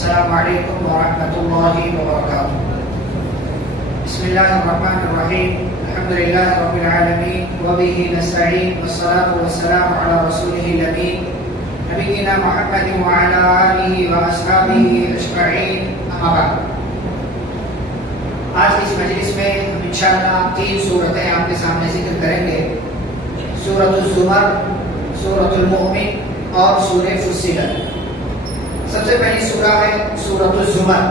السلام علیکم ورحمۃ اللہ وبرکاتہ۔ بسم اللہ الرحمن الرحیم، الحمد للہ رب العالمین وبہ نستعین والصلاۃ والسلام علی رسولہ الامین نبینا محمد وعلی آلہ واصحابہ اجمعین، اما بعد۔ آج اس مجلس میں ہم انشاءاللہ 3 سورتیں آپ کے سامنے ذکر کریں گے، سورۃ الزمر، سورۃ المؤمن اور سورہ فصلت۔ سب سے پہلی سورہ ہے سورۃ الزمر۔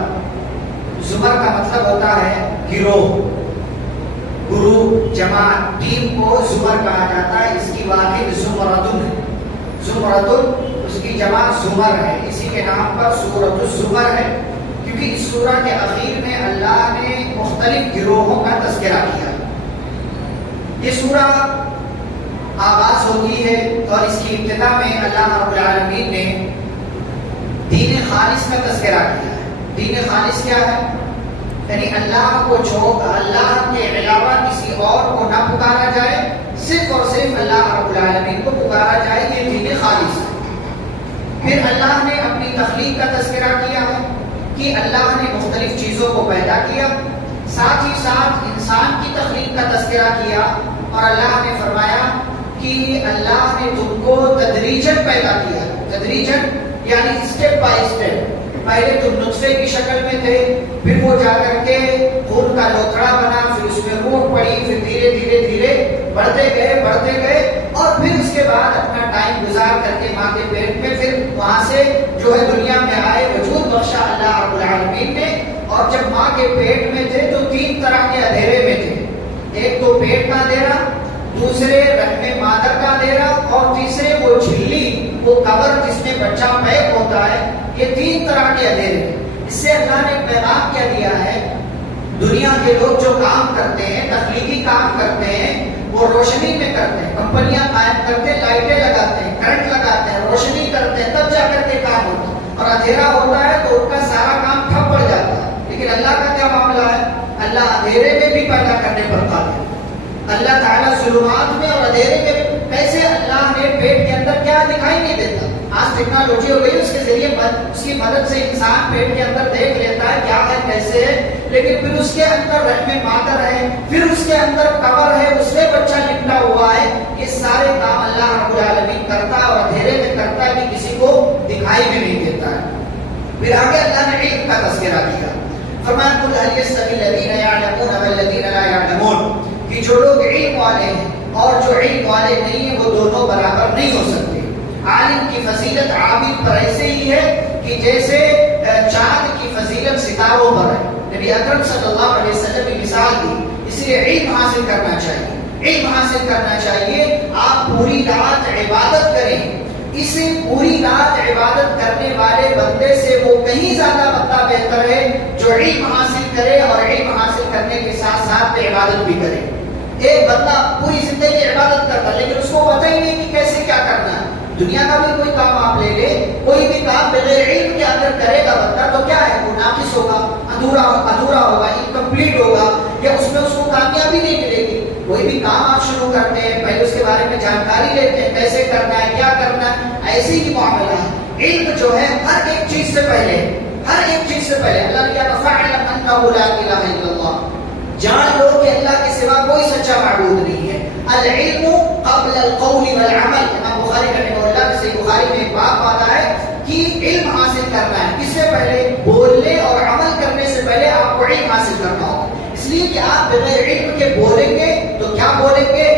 زمر کا مطلب ہوتا ہے گروہ، گروپ، جماعت، ٹیم کو زمر کہا جاتا ہے۔ اس کی واحد زمرۃ ہے، زمرۃ اس کی جمع زمر ہے، اسی کے نام پر سورۃ الزمر ہے، کیونکہ اس سورہ کے اخیر میں اللہ نے مختلف گروہوں کا تذکرہ کیا۔ یہ سورہ آغاز ہوتی ہے اور اس کی ابتدا میں اللہ رب العالمین نے دین خالص کا تذکرہ کیا ہے۔ دین خالص کیا ہے؟ یعنی اللہ کو چھوڑ اللہ کے علاوہ کسی اور کو نہ پکارا جائے، صرف اور صرف اللہ رب العالمین کو پکارا جائے، یہ دین خالص ہے۔ پھر اللہ نے اپنی تخلیق کا تذکرہ کیا ہے کہ اللہ نے مختلف چیزوں کو پیدا کیا، ساتھ ہی ساتھ انسان کی تخلیق کا تذکرہ کیا، اور اللہ نے فرمایا کہ اللہ نے تم کو تدریجاً پیدا کیا، تدریجاً یعنی اسٹیپ بائی اسٹیپ۔ پہلے تم نطفے کی شکل میں تھے، پھر وہ جا کر کے خون کا لوتھڑا بنا، پھر اس میں روح پڑی، پھر دھیرے دھیرے دھیرے بڑھتے گئے اور پھر اس کے بعد اپنا ٹائم گزار کر کے ماں کے پیٹ میں پھر وہاں سے جو ہے دنیا میں آئے، وجود بخشا اللہ رب العالمین نے۔ اور جب ماں کے پیٹ میں تھے تو 3 طرح کے اندھیرے میں تھے، ایک تو پیٹ کا اندھیرا، دوسرے رحم مادر کا اندھیرا، اور تیسرے وہ جھلی، وہ کور جس میں بچہ پیدا ہوتا ہے۔ یہ 3 طرح کے اندھیرے۔ اس سے اللہ نے پیغام کیا دیا ہے، دنیا کے لوگ جو کام کرتے ہیں، تخلیقی کام کرتے ہیں، وہ روشنی میں کرتے ہیں، کمپنیاں قائم کرتے ہیں، لائٹیں لگاتے ہیں، کرنٹ لگاتے ہیں، روشنی کرتے ہیں، تب جا کر کے کام ہوتا ہے، اور اندھیرا ہوتا ہے تو ان کا سارا کام ٹھپ پڑ جاتا ہے۔ لیکن اللہ کا کیا معاملہ ہے؟ اللہ اندھیرے میں بھی پیدا کرنے پر قادر ہے۔ اللہ تعالیٰ ظلمات میں اور اندھیرے میں کیسے اللہ نے پیٹ کے اندر کیا دکھائی نہیں دیتا۔ آج ٹیکنالوجی ہو گئی، اس کے ذریعے اس کی مدد سے انسان پیٹ کے اندر دیکھ لیتا ہے کیا ہے، کیسے ہے، لیکن پھر اس کے اندر رحم مادر ہے، پھر اس کے اندر کور ہے، اس میں بچہ لپٹا ہوا ہے۔ یہ سارے کام اللہ رب العالمین کرتا ہے اور اندھیرے میں کرتا ہے کہ کسی کو دکھائی بھی نہیں دیتا ہے۔ پھر آگے اللہ نے علم کا تذکرہ کیا، فرمایا قل هل يستوي الذين يعلمون والذين لا يعلمون، کہ جو لوگ علم والے ہیں اور جو علم والے نہیں ہیں وہ دونوں برابر نہیں ہو سکتے۔ عالم کی فضیلت عابد پر ایسے ہی ہے کہ جیسے چاند کی فضیلت ستاروں پر ہے۔ نبی اکرم صلی اللہ علیہ وسلم کی مثال دی، اس لیے علم حاصل کرنا چاہیے، علم حاصل کرنا چاہیے۔ آپ پوری رات عبادت کریں، اس پوری رات عبادت کرنے والے بندے سے وہ کہیں زیادہ بندہ بہتر ہے جو علم حاصل کرے اور علم حاصل کرنے کے ساتھ ساتھ عبادت بھی کرے۔ ایک بندہ پوری زندگی عبادت کرتا لیکن اس کو پتہ ہی نہیں کہ کیسے کیا کرنا ہے۔ دنیا کا بھی کوئی کام آپ لے لے، کوئی بھی کام بغیر علم کے اندر کرے گا بندہ تو کیا ہے، وہ ناقص ہوگا، ادھورا ہوگا، انکمپلیٹ ہوگا، یا اس میں اس کو کامیابی نہیں ملے گی۔ کوئی بھی کام آپ شروع کرتے ہیں، پہلے اس کے بارے میں جانکاری لیتے ہیں، کیسے کرنا ہے، کیا کرنا ہے، ایسے ہی معاملہ ہے۔ علم جو ہے ہر ایک چیز سے پہلے، ہر ایک چیز سے پہلے اللہ نے کہا فَاعْلَمْ أَنَّهُ لَا إِلَٰهَ إِلَّا اللَّهُ، جان لو کہ اللہ کے سوا کوئی سچا معبود نہیں ہے۔ العلم قبل القول والعمل، امام بخاری رحمہ اللہ نے صحیح بخاری میں ایک بات پاتا ہے کہ علم حاصل کرنا ہے، کس سے پہلے؟ بولنے اور عمل کرنے سے پہلے آپ کو علم حاصل کرنا ہوگا۔ اس لیے کہ آپ بغیر علم کے بولیں گے تو کیا بولیں گے؟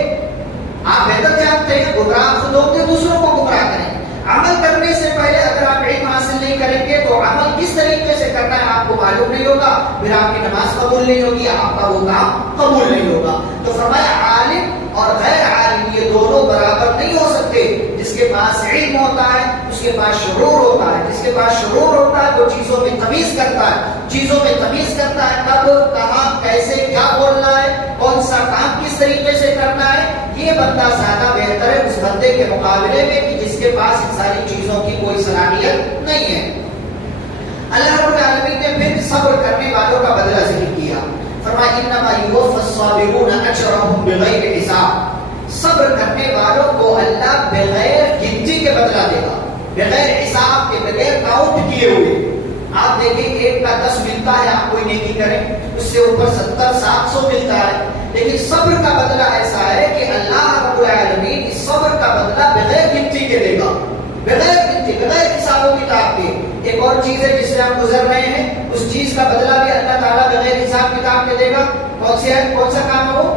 آپ بہتر جانتے ہیں، گمراہ خود ہوں گے، دوسروں کو گمراہ کریں گے۔ عمل کرنے سے پہلے اگر آپ علم حاصل نہیں کریں گے تو عمل کس طریقے سے کرنا ہے آپ کو معلوم نہیں ہوگا، پھر آپ کی نماز قبول نہیں ہوگی، آپ کا وہ کام قبول نہیں ہوگا۔ تو فرمایا عالم اور غیر عالم یہ دونوں برابر نہیں ہو سکتے۔ جس کے پاس علم ہوتا ہے اس کے پاس شعور ہوتا ہے، جس کے پاس شعور ہوتا ہے وہ چیزوں میں تمیز کرتا ہے، چیزوں میں تمیز کرتا ہے، کب کہاں کیسے کیا بولنا ہے، کون سا کام کس طریقے سے کرنا ہے۔ یہ بندہ زیادہ بہتر ہے اس بندے کے مقابلے میں کہ جس کے پاس ان ساری چیزوں کی کوئی صلاحیت نہیں ہے۔ اللہ رب العالمین نے پھر صبر کرنے والوں کا بدلہ ذکر کیا، فرمایا انما یوفی الصابرون اجرهم بغیر حساب، صبر کرنے والوں کو اللہ بغیر گنتی کے بدلہ دے گا، بغیر حساب کے، بغیر کاؤنٹ کیے ہوئے۔ آپ دیکھیں 1 کا 10 ملتا ہے، آپ کوئی نیکی کریں اس سے اوپر 70-700 ملتا ہے. لیکن صبر کا بدلہ ایسا ہے کہ اللہ رب العالمین اس صبر کا بدلہ بغیر گنتی کے دے گا، بغیر گنتی، بغیر حساب و کتاب کے. ایک اور چیز ہے جس سے ہم گزر رہے ہیں، اس چیز کا بدلہ بھی اللہ تعالیٰ بغیر حساب کتاب کے دے گا. کون سا کام ہے وہ؟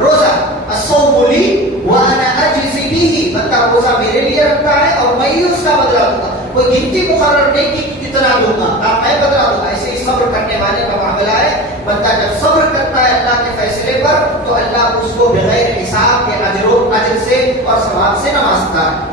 روزہ. الصوم لی وانا اجزی بہ، بندہ روزہ میرے لیے رکھتا ہے اور میں ہی اس کا بدلہ دوں گا. کوئی گنتی مقرر نہیں کی کتنا دوں گا، میں بدلا دوں گا. ایسے ہی صبر کرنے والے کا معاملہ ہے. بندہ جب صبر کرتا ہے اللہ کے فیصلے پر تو اللہ اس کو بغیر حساب کے اجر سے اور ثواب سے نوازتا ہے.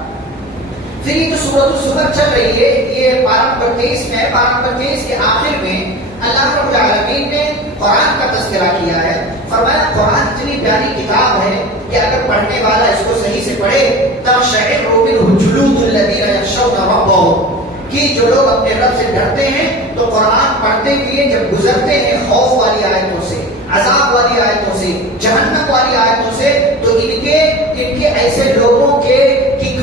پھر یہ جو سورۃ الزمر چل رہی ہے، یہ پارہ نمبر 23 میں، پارہ نمبر 23 کے آخر میں اللہ رب العالمین نے قرآن کا تذکرہ کیا ہے. فرمایا قرآن اتنی پیاری کتاب ہے کہ اگر پڑھنے والا اس کو صحیح سے پڑھے تقشعر منہ جلود الذین یخشون ربهم، کہ جو لوگ اپنے رب سے ڈرتے ہیں تو قرآن پڑھتے ہوئے جب گزرتے ہیں خوف والی آیتوں سے، عذاب والی آیتوں سے، جہنم والی آیتوں سے، تو ان کے ایسے لوگوں کے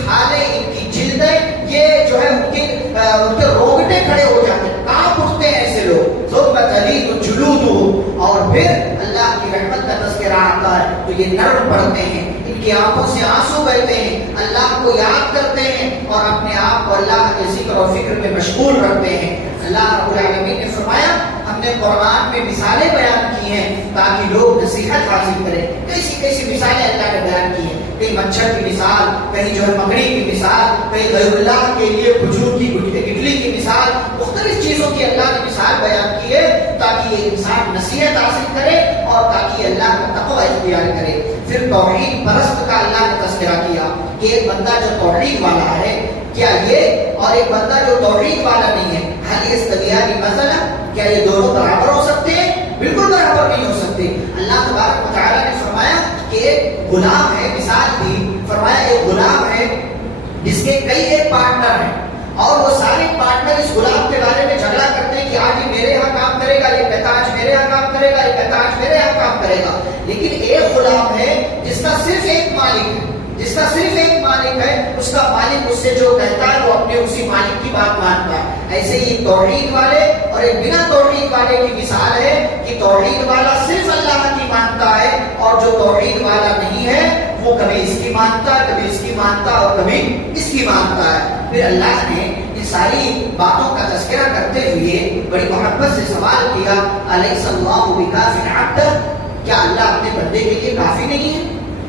کھالیں، ان کی جلدیں، یہ جو ہے ان کے روگٹے کھڑے ہو جاتے ہیں، کانپ اٹھتے ہیں ایسے لوگ. ثم تلین جلودهم، اور پھر اللہ کی رحمت کا تذکرہ آتا ہے تو یہ نرم پڑھتے ہیں، ان کی آنکھوں سے آنسو بہتے ہیں، اللہ کو یاد کرتے ہیں اور اپنے آپ کو اللہ کے ذکر و فکر میں مشغول رکھتے ہیں. اللہ رب العالمین نے فرمایا ہم نے قرآن میں مثالیں بیان کی ہیں تاکہ لوگ نصیحت حاصل کریں. کیسی کیسی مثالیں اللہ نے بیان کی ہیں، کہیں مچھر کی مثال، کہیں جو ہے مکڑی کی مثال، کہیں غیر اللہ کے لیے کھجور کی اڈلی کی مثال، مختلف چیزوں کی اللہ نے مثال بیان کی ہے تاکہ یہ انسان نصیحت حاصل کرے اور تاکہ اللہ کا تقوی اختیار کرے. پھر توحید پرست کا اللہ نے تذکرہ کیا کہ ایک بندہ جو توحید والا ہے کیا یہ، اور ایک بندہ جو توحید والا نہیں ہے، حل یستویان مثلا، کیا یہ دونوں برابر ہو سکتے ہیں؟ بالکل برابر نہیں ہو سکتے. اللہ تبارک و تعالیٰ نے فرمایا کہ ایک غلام ہے، مثال دی، فرمایا ایک غلام ہے جس کے کئی ایک پارٹنر ہیں اور وہ سارے پارٹنر اس غلام کے بارے میں جھگڑا کرتے ہیں کہ آج یہ میرے یہاں کام کرے گا، یہ کہتا آج میرے یہاں کام کرے گا، یہ کہتا آج میرے یہاں کام کرے گا. لیکن ایک غلام ہے جس کا صرف ایک مالک ہے، جس کا صرف ایک مالک ہے، اس کا مالک اس سے جو کہتا ہے وہ اپنے اسی مالک کی بات مانتا ہے. ایسے ہی توحید والے اور ایک بنا توحید والے کی مثال ہے کہ توحید والا صرف اللہ کی مانتا ہے اور جو توحید والا نہیں ہے وہ کبھی اس کی مانتا ہے، کبھی اس کی مانتا اور کبھی اس کی مانتا ہے. پھر اللہ نے ان ساری باتوں کا تذکرہ کرتے ہوئے بڑی محبت سے سوال کیا، الیس اللہ بکاف عبدہ، کیا اللہ اپنے بندے کے لیے کافی نہیں ہے؟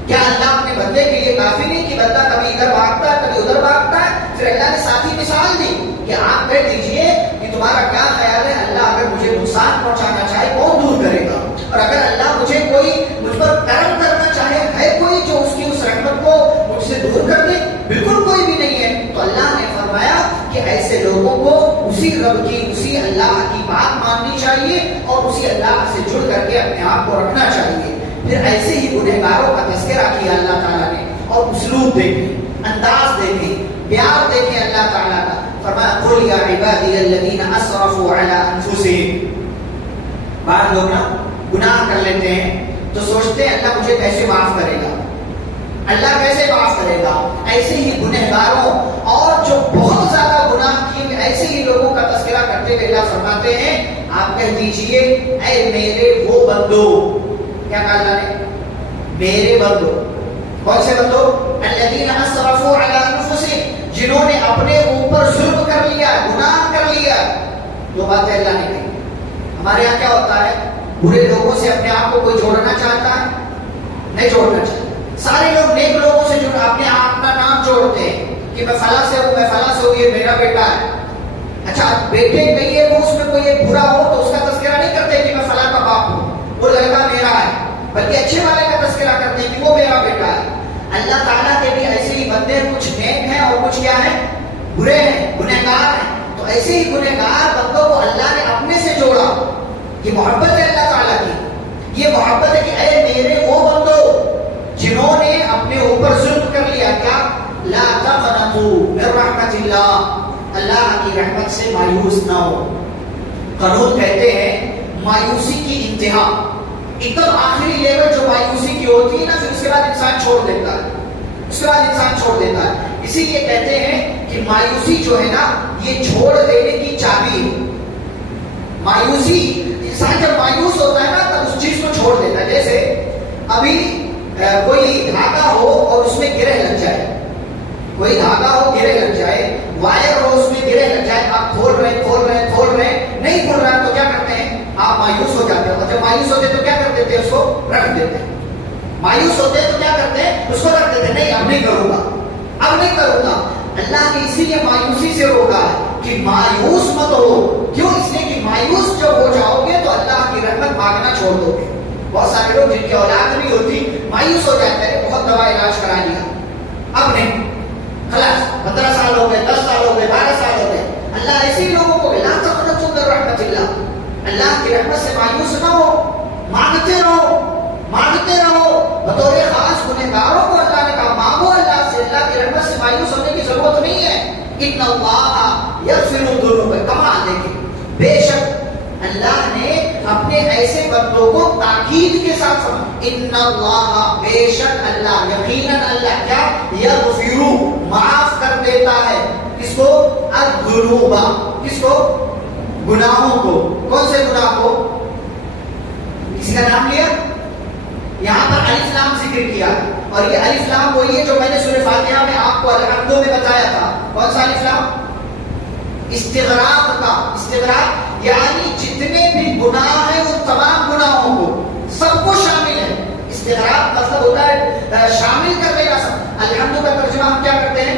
کیا اللہ اپنے بندے کے لیے کافی نہیں کہ بندہ کبھی ادھر بھاگتا ہے کبھی ادھر بھاگتا ہے؟ پھر اللہ نے ساتھی مثال دی کہ آپ کہہ دیجئے کہ تمہارا کیا خیال ہے، اللہ اگر مجھے نقصان پہنچانا چاہے کون دور کرے گا؟ اور اگر اللہ مجھے کوئی مجھ پر کرم کرنا چاہے، ہے کوئی جو اس کی اس رحمت کو مجھ سے دور کر دے؟ بالکل کوئی بھی نہیں ہے. تو اللہ نے فرمایا کہ ایسے لوگوں کو اسی رب کی، اسی اللہ کی بات ماننی چاہیے اور اسی اللہ سے جڑ کر کے اپنے آپ کو رکھنا چاہیے. پھر ایسے ہی گنہگاروں کا تذکرہ کیا اللہ تعالیٰ نے، اور اسلوب دیکھیں، انداز دیکھیں، پیار دیکھیں اللہ تعالیٰ کا. فرمایا قل یا عبادی الذین اسرفوا علی انفسہم. بعض لوگ نا گناہ کر لیتے ہیں تو سوچتے ہیں اللہ مجھے کیسے معاف کرے گا، اللہ کیسے معاف کرے گا. ایسے ہی گنہگاروں اور جو بہت زیادہ گناہ کیے ایسے ہی لوگوں کا تذکرہ کرتے ہوئے اللہ فرماتے ہیں آپ کہہ دیجئے اے میرے وہ بندو. کیا کہا اللہ نے؟ میرے بندو. کون سے بندو؟ الذین اسرفوا علی انفسہم، جنہوں نے اپنے اوپر ظلم کر لیا، گناہ کر لیا. دو باتیں اللہ نے کہی. ہمارے یہاں کیا ہوتا ہے، برے لوگوں سے اپنے آپ کو کوئی جوڑنا چاہتا ہے؟ نہیں جوڑنا چاہتا. سارے لوگ نیک لوگوں سے جو اپنے اپنا نام جوڑتے ہیں کہ میں فلاں سے ہوں، میں فلاں سے ہوں، یہ میرا بیٹا ہے. اچھا بیٹے نہیں ہے وہ، اس میں کوئی ایک برا ہو تو اس کا تذکرہ نہیں کرتے کہ میں فلاں کا باپ ہوں، وہ لڑکا میرا ہے، بلکہ اچھے والے کا تذکرہ کرتے ہیں کہ وہ میرا بیٹا ہے. اللہ تعالیٰ کے بھی ایسے ہی بندے کچھ نیک ہیں اور کچھ کیا ہیں، برے ہیں، گنہگار ہیں. تو ایسے ہی گنہگار بندوں کو اللہ نے اپنے سے جوڑا. یہ محبت ہے اللہ تعالیٰ کی، یہ محبت ہے کہ اے میرے وہ بندو جنہوں نے اپنے اوپر ظلم کر لیا. کیا؟ لا تقنطوا من رحمت اللہ، اللہ کی رحمت سے مایوس نہ ہو. قنوط کہتے ہیں مایوسی کی انتہا، ایک دم آخری لیول جو مایوسی کی ہوتی ہے نا، پھر اس کے بعد انسان چھوڑ دیتا ہے، اس کے بعد انسان چھوڑ دیتا ہے. اسی لیے کہتے ہیں کہ مایوسی جو ہے نا یہ چھوڑ دینے کی چابی ہے. مایوسی، انسان جب مایوس ہوتا ہے نا تب اس چیز کو چھوڑ دیتا ہے. جیسے ابھی کوئی دھاگا ہو اور اس میں گرہ لگ جائے، کوئی دھاگا ہو گرے لگ جائے، وائر ہو اس میں گرے لگ جائے، آپ کھول رہے نہیں کھول رہا تو کیا کرتے ہیں؟ آپ مایوس ہو جاتے ہیں. اور جب مایوس ہوتے تو کیا کر دیتے ہیں؟ اس کو رکھ دیتے ہیں. مایوس ہوتے ہیں تو کیا کرتے ہیں؟ اس کو رکھ دیتے ہیں. نہیں اب نہیں کروں گا، اب نہیں کروں گا. اللہ نے اسی لیے مایوسی سے روکا ہے کہ مایوس مت ہو. کیوں؟ اس لیے کہ مایوس جب ہو جاؤ گے تو اللہ کی رحمت مانگنا چھوڑ دو گے. بہت سارے لوگ جن کی اولاد نہیں ہوتی مایوس ہو جاتے ہیں، بہت دوا علاج کرا لیا، اب نہیں، خلاص 15 سال ہو گئے، 10 سال ہو گئے، 12 سال ہو گئے. اللہ ایسے لوگوں کو لا تقنطوا من رحمت اللہ، اللہ کی رحمت سے مایوس نہ ہو، مانگتے رہو. بطور خاص گنہگاروں کو اللہ نے کہا مانگو اللہ سے. اللہ کی رحمت سے مایوس ہونے کی ضرورت نہیں ہے. ان اللہ یغفر الذنوب، کمال دیکھیں، بے شک اللہ نے اپنے ایسے بندوں کو تاکید کے ساتھ سمجھا. ان اللہ، بے شک اللہ، یقیناً اللہ کیا؟ یغفر، معاف کر دیتا ہے. کس کو؟ الذنوب، کس کو؟ گناہوں کو. کون سے گناہ کو؟ کسی کا نام لیا؟ یہاں پر الف لام ذکر کیا، اور یہ الف لام وہی ہے جو میں نے سورہ فاتحہ میں آپ کو الحمد میں بتایا تھا. کون سا الف لام؟ استغراق کا. استغراق یعنی جتنے بھی گناہ ہیں وہ تمام گناہوں کو، سب کو شامل ہے. استغراق مطلب ہوتا ہے شامل کر لینا سب. الحمد کا ترجمہ ہم کیا کرتے ہیں؟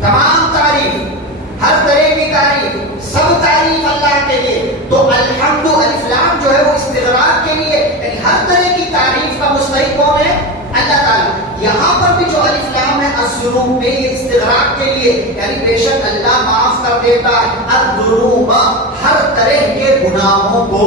تمام تعریف، ہر طرح کی تعریف، سب تعریف اللہ کے لیے. تو الحمد الف لام جو ہے وہ استغراق کے لیے، یعنی ہر طرح کی تعریف کا مستحق کون ہے؟ اللہ تعالیٰ. یہاں پر بھی جو الف لام ہے الذنوب میں، یہ استغراق کے لیے، یعنی بے شک اللہ معاف کر دیتا ہے الذنوب، ہر طرح کے گناہوں کو.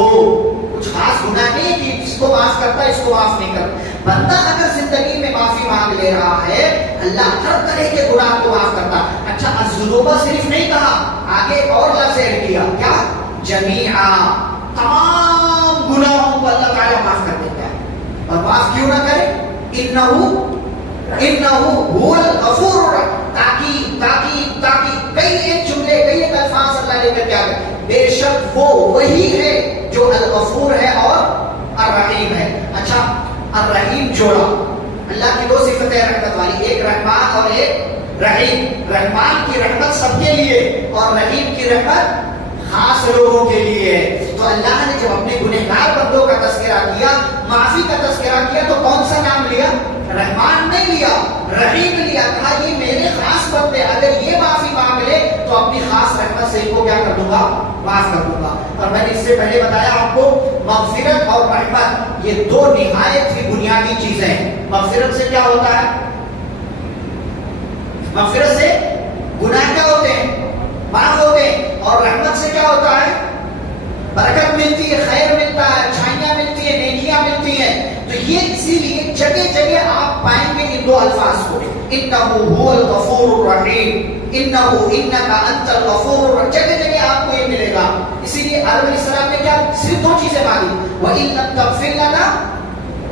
کچھ خاص گناہ نہیں کہ اس کو معاف کرتا ہے اس کو معاف نہیں کرتا. بندہ اگر زندگی میں معافی مانگ لے رہا ہے اللہ ہر طرح کے گناہ کو معاف کرتا. اچھا الذنوب صرف نہیں کہا، آگے اور لفظ ایڈ کیا، کیا؟ جمیعا، تمام گناہوں کو اللہ تعالیٰ معاف کر دیتا ہے. اور معاف کیوں نہ کرے؟ انہو هو الغفور الرحیم. تاکہ کئی ایک جملے، کئی ایک الفاظ اللہ لے کر کیا کرے؟ بے شک وہ وہی ہے جو الغفور ہے اور الرحیم ہے. اچھا الرحیم جوڑا، اللہ کی دو صفتیں رحمت والی، ایک رحمان اور ایک رحیم. رحمان کی رحمت سب کے لیے اور رحیم کی رحمت خاص لوگوں کے لیے. تو اللہ نے جب اپنے گنہگار بندوں کا تذکرہ کیا، معافی کا تذکرہ کیا، تو کون سا نام لیا؟ رحمان نہیں لیا، رحیم لیا. کہا یہ میرے خاص بندے، اگر یہ معافی مانگ لے تو اپنی خاص رحمت سے ان کو کیا کر دوں گا؟ معاف کر دوں گا. اور میں نے اس سے پہلے بتایا آپ کو مغفرت اور رحمت یہ دو نہایت ہی بنیادی چیزیں ہیں. مغفرت سے کیا ہوتا ہے؟ مغفرت سے گناہ کیا ہوتے ہیں؟ معاف ہوتے ہیں. اور رحمت سے کیا ہوتا ہے؟ برکت ملتی ہے، خیر ملتا ہے، اچھائیاں ملتی ہیں، نیکیاں ملتی ہیں. تو یہ اسی لیے جگہ جگہ آپ پائیں گے ان دو الفاظ کو، انہ هو الغفور الرحیم، انہ انک انت الغفور. جگہ جگہ آپ کو یہ ملے گا. اسی لیے آدم علیہ السلام نے کیا صرف دو چیزیں مانگی، وَإِن لَمْ تَغْفِرْ لَنَا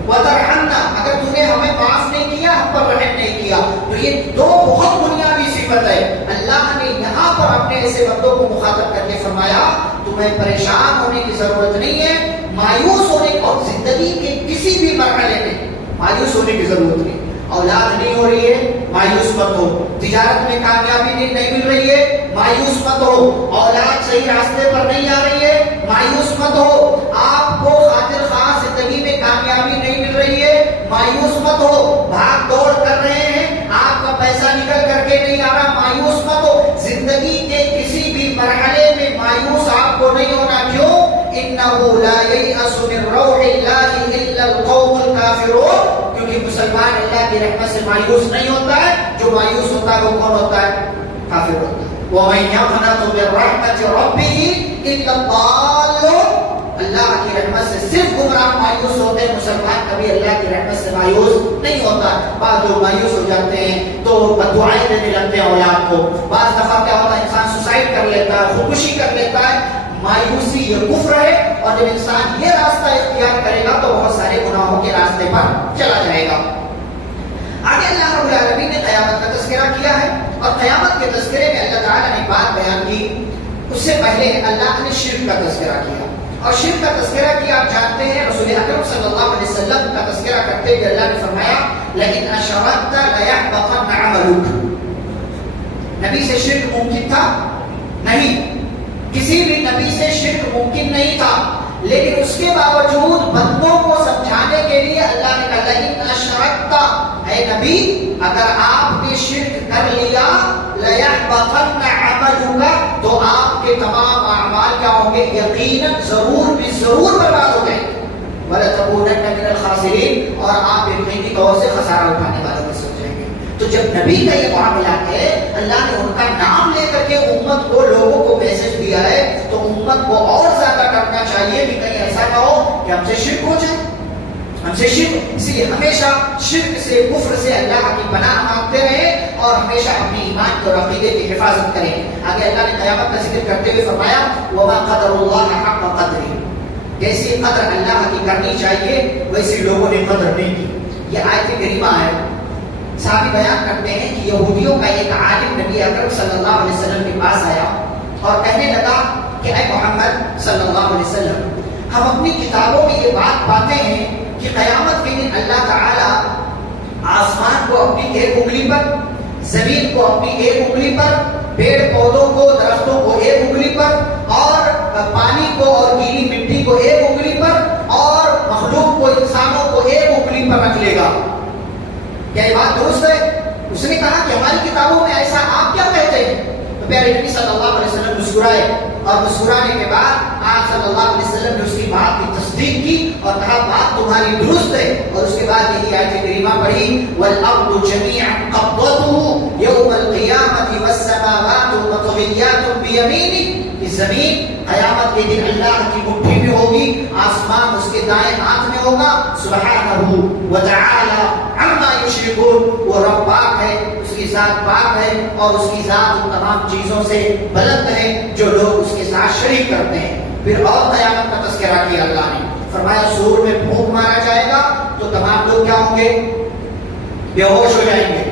وَتَرْحَمْنَا، اگر تم نے ہمیں معاف نہیں کیا، ہم پر رحم نہیں کیا. تو یہ دو بہت بنیادی صفت ہے. اللہ نے یہاں پر اپنے ایسے بندوں کو مخاطب کر کے فرمایا تمہیں پریشان ہونے کی ضرورت نہیں ہے، مایوس ہونے کی، اور زندگی کے کسی بھی مرحلے میں مایوس ہونے کی ضرورت نہیں. اولاد نہیں ہو رہی ہے، مایوس مت ہو. تجارت میں کامیابی نہیں مل رہی ہے، مایوس مت ہو. اولاد صحیح راستے پر نہیں آ رہی ہے، مایوس مت ہو. آپ کو خاطر خواہ زندگی میں کامیابی نہیں مل رہی ہے، مایوس مت ہو. بھاگ دوڑ کر رہے ہیں، آپ کا پیسہ نکل کر کے نہیں آ رہا، مایوس مت ہو. زندگی کے کسی بھی مرحلے میں مایوس آپ کو نہیں ہونا. کیوں؟ انه لا ييأس من روح الله الا القوم الكافرون. کیونکہ مسلمان اللہ کی رحمت سے مایوس نہیں ہوتا ہے. جو مایوس ہوتا ہے وہ کون ہوتا ہے؟ کافر ہوتا ہے. وَمَن يَقْنَطُ مِن رَحْمَةِ رَبِّهِ إِلَّا الضَّالُّونَ. اللہ کی رحمت سے صرف گمراہ مایوس ہوتے ہیں، مسلمان کبھی اللہ کی رحمت سے مایوس نہیں ہوتا. بعض لوگ مایوس ہو جاتے ہیں تو بددعائیں دینے لگتے ہیں اولاد کو. بعض دفعہ کیا ہوتا ہے انسان سوسائڈ کر لیتا ہے، خودکشی کر لیتا ہے. مایوسی یہ کفر ہے، اور جب انسان یہ راستہ اختیار کرے گا تو بہت سارے گناہوں کے راستے پر چلا جائے گا. آگے اللہ رب العالمین نے قیامت کا تذکرہ کیا ہے، اور قیامت کے تذکرے میں اللہ تعالیٰ نے بات بیان اس سے پہلے اللہ نے شرک کا تذکرہ کیا، اور شرک کا تذکرہ کیا آپ جانتے ہیں، رسول اکرم صلی اللہ علیہ وسلم کا تذکرہ کرتے ہوئے اللہ نے فرمایا لئن اشرکت لیحبطن عملک. نبی سے شرک ممکن تھا؟ نہیں، کسی بھی نبی سے شرک ممکن نہیں تھا، لیکن اس کے باوجود بندوں کو سمجھانے کے لیے اللہ نے کہا لئن اشرکت، اے نبی اگر آپ نے شرک کر لیا لیحبطن عملک، تو آپ کے تمام اعمال کیا ہوں گے؟ یقیناً ضرور بھی ضرور برباد ہو گئے، وَلَتَكُونَنَّ مِنَ الْخَاسِرِينَ، اور آپ یقینی طور سے خسارہ اٹھانے والوں میں سے ہو جائیں گے. تو جب نبی کا یہ معاملہ ہے، اللہ نے ان کا نام لے کر کے امت کو، لوگوں کو میسج دیا ہے، تو امت کو اور زیادہ کرنا چاہیے کہ کہیں ایسا نہ ہو کہ ہم سے شرک ہو جائے، ہم سے شرک. اس لیے ہمیشہ شرک سے، کفر سے اللہ کی پناہ مانگتے رہیں اور ہمیشہ اپنی ایمان کو، عقیدے کی حفاظت کریں. آگے اللہ نے قیامت کا ذکر کرتے ہوئے فرمایا وَمَا قَدَرُ اللَّهَ حَقَّ قَدْرِهِ، جیسی قدر اللہ کی کرنی چاہیے ویسی لوگوں نے قدر نہیں کی. یہ آیت کریمہ ہے. صحابی بیان کرتے ہیں کہ یہودیوں کا ایک عالم نبی اکرم صلی اللہ علیہ وسلم کے پاس آیا اور کہنے لگا کہ اے محمد صلی اللہ علیہ وسلم، ہم اپنی کتابوں میں یہ بات پاتے ہیں کہ قیامت کے دن اللہ تعالی آسمان کو اپنی ایک انگلی پر، زمین کو اپنی ایک انگلی پر، پیڑ پودوں کو، درختوں کو ایک انگلی پر، اور پانی کو اور گیلی مٹی کو ایک انگلی پر، اور مخلوق کو، انسانوں کو ایک انگلی پر رکھ لے گا. کیا یہ بات درست ہے؟ اس نے کہا کہ ہماری کتابوں میں ایسا آپ کیا کہتے ہیں؟ تو پیارے نبی صلی اللہ علیہ وسلم مسکرائے، اور مسکرانے کے بعد آپ صلی اللہ علیہ وسلم نے اس کی بات کی تصدیق کی اور کہا بات تمہاری درست ہے. اور اس کے بعد یہی آیت کریمہ پڑھی وَالْأَرْضُ جَمِيعًا قَبْضَتُهُ يَوْمَ الْقِيَامَةِ وَالسَّمَاوَاتُ مَطْوِيَّاتٌ بِيَمِينِهِ، کہ زمین قیامت کے دن اللہ کی مٹھی میں ہوگی، آسمان اس کے دائیں ہاتھ میں ہوگا. سبحانہ وتعالی عما یشرکون، وہ رب پاک ہے، اس کی ذات پاک ہے، اور اس کی ذات ان تمام چیزوں سے بلند ہے جو لوگ اس کے ساتھ شریک کرتے ہیں. پھر اور قیامت کا تذکرہ کیا اللہ نے، فرمایا سور میں پھونک مارا جائے گا تو تمام لوگ کیا ہوں گے؟ بے ہوش ہو جائیں گے،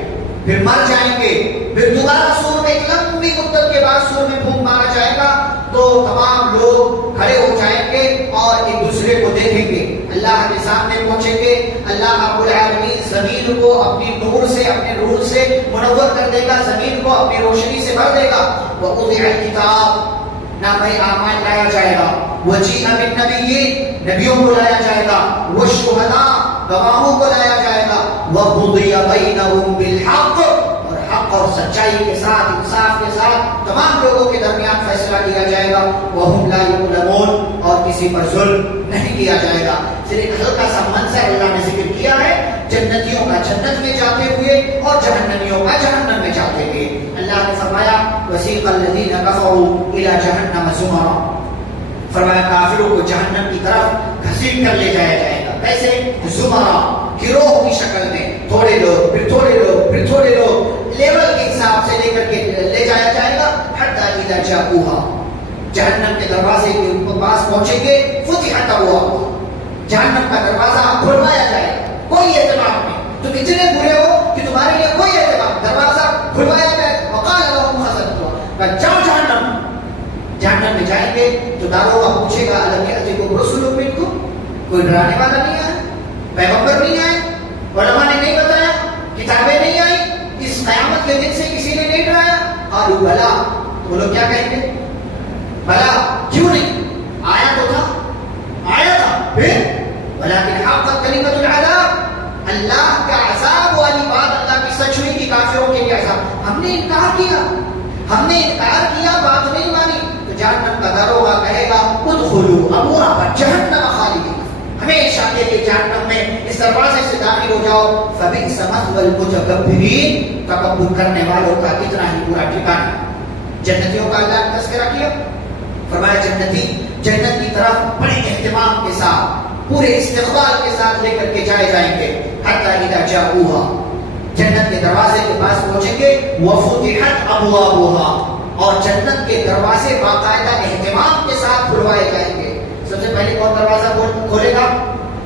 پھر مر جائیں گے. پھر دوبارہ سور میں ایک لمبی مدت کے بعد سور میں پھونک مارا جائے گا تو تمام لوگ کھڑے ہو جائیں گے اور ایک دوسرے کو دیکھیں گے، اللہ کے سامنے پہنچیں گے. اللہ رب العالمین زمین کو اپنی نور سے، اپنے نور سے منور کر دے گا، زمین کو اپنی روشنی سے بھر دے گا. وَوُضِعَ الْكِتَابُ، نامہ اعمال لایا جائے گا. وَجِيءَ بِالنَّبِيِّينَ، نبیوں کو لایا جائے گا. وَالشُّهَدَاء، گواہوں کو لایا جائے گا. وَقُضِيَ بَيْنَهُم بِالْحَقِّ، اور حق اور سچائی کے ساتھ، انصاف کے ساتھ تمام لوگوں کے درمیان فیصلہ کیا جائے گا. وَهُمْ لَا يُظْلَمُونَ، اور کسی پر ظلم نہیں کیا جائے گا. صرف ایک ہلکا سا منظر اللہ نے ذکر کیا ہے، جنتیوں کا جنت میں جاتے ہوئے اور جہنمیوں کا جہنم میں جاتے ہوئے. اللہ نے فرمایا وَسِيقَ الَّذِينَ كَفَرُوا إِلَى جَهَنَّمَ زُمَرًا، فرمایا کافروں کو جہنم کی طرف گھسیٹ کر لے جایا جائے گا. کیسے؟ زمرہ، گروہ کی شکل میں، تھوڑے لوگ پھر تھوڑے لوگ پھر تھوڑے لوگ، لیول کے حساب سے لے کر کے لے جایا جائے گا. حتیٰ اذا جاءوها، جہنم کے دروازے کے پاس پہنچیں گے. فتحت ابوابها، جہنم کا دروازہ کھلوایا جائے گا. کوئی اعتبار نہیں، تم اتنے برے ہو کہ تمہارے لیے کوئی اعتبار، دروازہ کھلوایا جائے. وقال لهم خزنتها، جاؤ جہنم. جہنم میں جائیں گے تو داروغہ پوچھے گا الم یأتکم رسل منکم، کوئی ڈرانے والا نہیں آیا، پیغمبر نہیں آئے، علماء نے نہیں بتایا، کتابیں نہیں آئی، اس قیامت کے دن سے کسی نے نہیں ڈرایا. قالوا بلا، وہ لوگ کیا کہیں گے؟ بلا، کیوں نہیں؟ آیا تو تھا، آیا تھا، پھر ولكن حقت کلمۃ العذاب، اللہ کا عذاب والی بات اللہ کی سچ ہوئی کہ کافروں کے لیے عذاب. ہم نے انکار کیا، ہم نے انکار کیا، بات نہیں مانی، تو جہنم کا داروغہ کہے گا ادخلوا ابواب جہنم خالدین، ہمیشہ کے لیے جہنم میں اس دروازے سے داخل ہو جاؤ. فبئس مثوى المتکبرین، تکبر کرنے والوں کا کتنا ہی برا ٹھکانہ. جنتیوں کا اللہ نے تذکرہ کیا، فرمایا جنتی جنت کی طرف بڑے اہتمام کے ساتھ، پورے استقبال کے ساتھ لے کر کے جائے جائیں گے. حتی اذا جاءوها، جنت کے دروازے کے پاس پہنچیں گے. وفتحت ابوابها، اور جنت کے دروازے باقاعدہ اہتمام کے ساتھ کھلوائے جائیں گے. سب سے پہلے کون دروازہ کھولے گا؟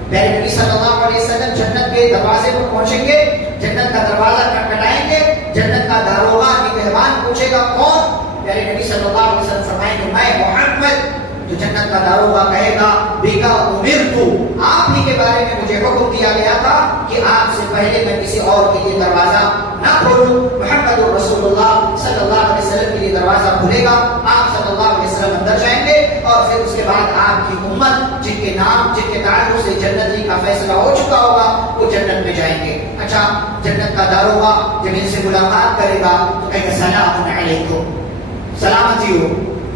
پیارے نبی صلی اللہ علیہ وسلم جنت کے دروازے پر پہنچیں گے، جنت کا دروازہ کھٹکھٹائیں گے. جنت کا داروغہ نگہبان پوچھے گا کون؟ میرے نبی صلی اللہ علیہ وسلم فرمائیں کہ میں محمد، تو جنت کا داروغہ کہے گا بیگا امرتو، آپ ہی کے بارے میں مجھے حکم دیا گیا تھا کہ آپ سے پہلے میں کسی اور کے لیے دروازہ نہ کھولوں. محمد رسول اللہ صلی اللہ علیہ وسلم کے لیے دروازہ کھلے گا، آپ صلی اللہ علیہ وسلم اندر جائیں گے، اور پھر اس کے بعد آپ کی امت جن کے نام جن کے تعلق سے جنتی کا فیصلہ ہو چکا ہوگا وہ جنت میں جائیں گے. اچھا، جنت کا داروغہ جب ان سے ملاقات کرے گا تو کہے گا سلام علیکم، سلامتی ہو،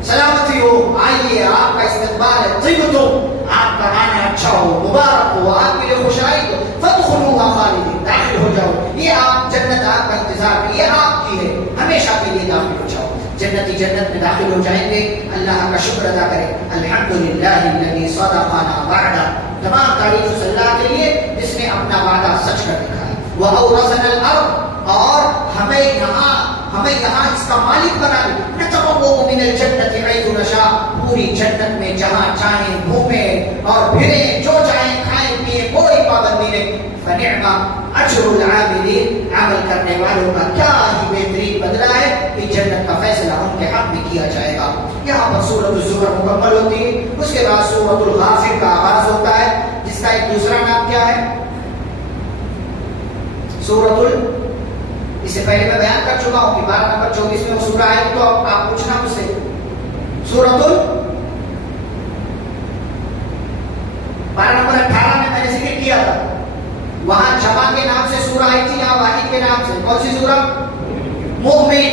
سلامتی ہو، آئیے، آپ کا استقبال ہے، طیبتم، آپ کا آنا اچھا ہو، مبارک ہو، آپ کے لیے خوشائی ہو، فادخلوها خالدین، داخل ہو جاؤ، یہ آپ جنت آپ کا انتظار ہے، یہ آپ کی ہے، ہمیشہ کے لیے داخل ہو جاؤ. جنتی جنت میں داخل ہو جائیں گے. اللہ کا شکر ادا کریں، الحمدللہ الذی صدقنا وعدہ، تمام تعریف اس اللہ کے لیے جس نے اپنا وعدہ سچ کر دکھایا. وَأَوْرَثَنَا الْأَرْضَ، اور ہمیں یہاں اس کا مالک بنا دے. نَتَبَوَّأُ مِنَ الْجَنَّةِ حَيْثُ نَشَاءُ، پوری جنت میں جہاں چاہیں گھومیں اور پھریں، جو چاہیں کھائیں پیئیں، کوئی پابندی نہیں. فَنِعْمَ أَجْرُ الْعَامِلِينَ، عمل کرنے والوں کا کیا ہی بہترین بدلہ ہے کہ جنت کا فیصلہ ان کے حق میں کیا جائے گا. یہاں پر سورۃ الزمر مکمل ہوتی ہے. اس کے بعد سورۃ الغافر کا آغاز ہوتا ہے، جس کا ایک دوسرا نام کیا ہے؟ اس سے پہلے میں بیان کر چکا ہوں کہ 12 نمبر 24 میں وہ سورہ آئے گی، تو آپ پوچھنا مجھ سے. سورۃ 12 نمبر 18 میں میں نے ذکر کیا تھا، وہاں جمع کے نام سے سورہ آئی تھی، یہاں واحد کے نام سے. کون سی سورہ؟ مومن.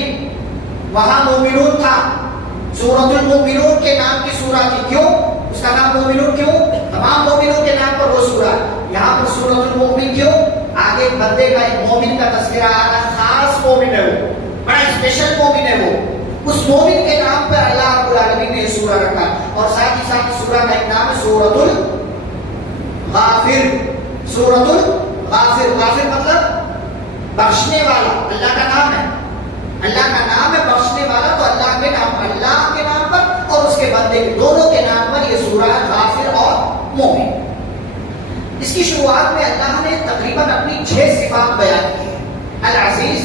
وہاں مومنون تھا، سورۃ المومنون کے نام کی سورہ تھی. کیوں اس کا نام مومنون؟ کیوں؟ تمام مومنوں کے نام پر وہ سورہ. یہاں پر سورۃ المومن کیوں؟ آگے ایک بندے کا، ایک مومن کا تذکرہ آ رہا، خاص مومن ہے وہ، بڑا اسپیشل مومن ہے وہ. اس مومن کے نام پر اللہ رب العالمین نے یہ سورہ رکھا. اور ساتھ ہی ساتھ سورہ کا ایک نام ہے سورۃ الغافر. سورۃ الغافر، غافر مطلب بخشنے والا، اللہ کا نام ہے. اللہ کا نام ہے بخشنے والا، تو اللہ کے نام پر اور اس کے بندے کے دونوں کے نام پر یہ سورہ غافر اور مومن. اس کی شروعات میں اللہ نے تقریباً اپنی 6 صفات بیان کی ہیں: العزیز،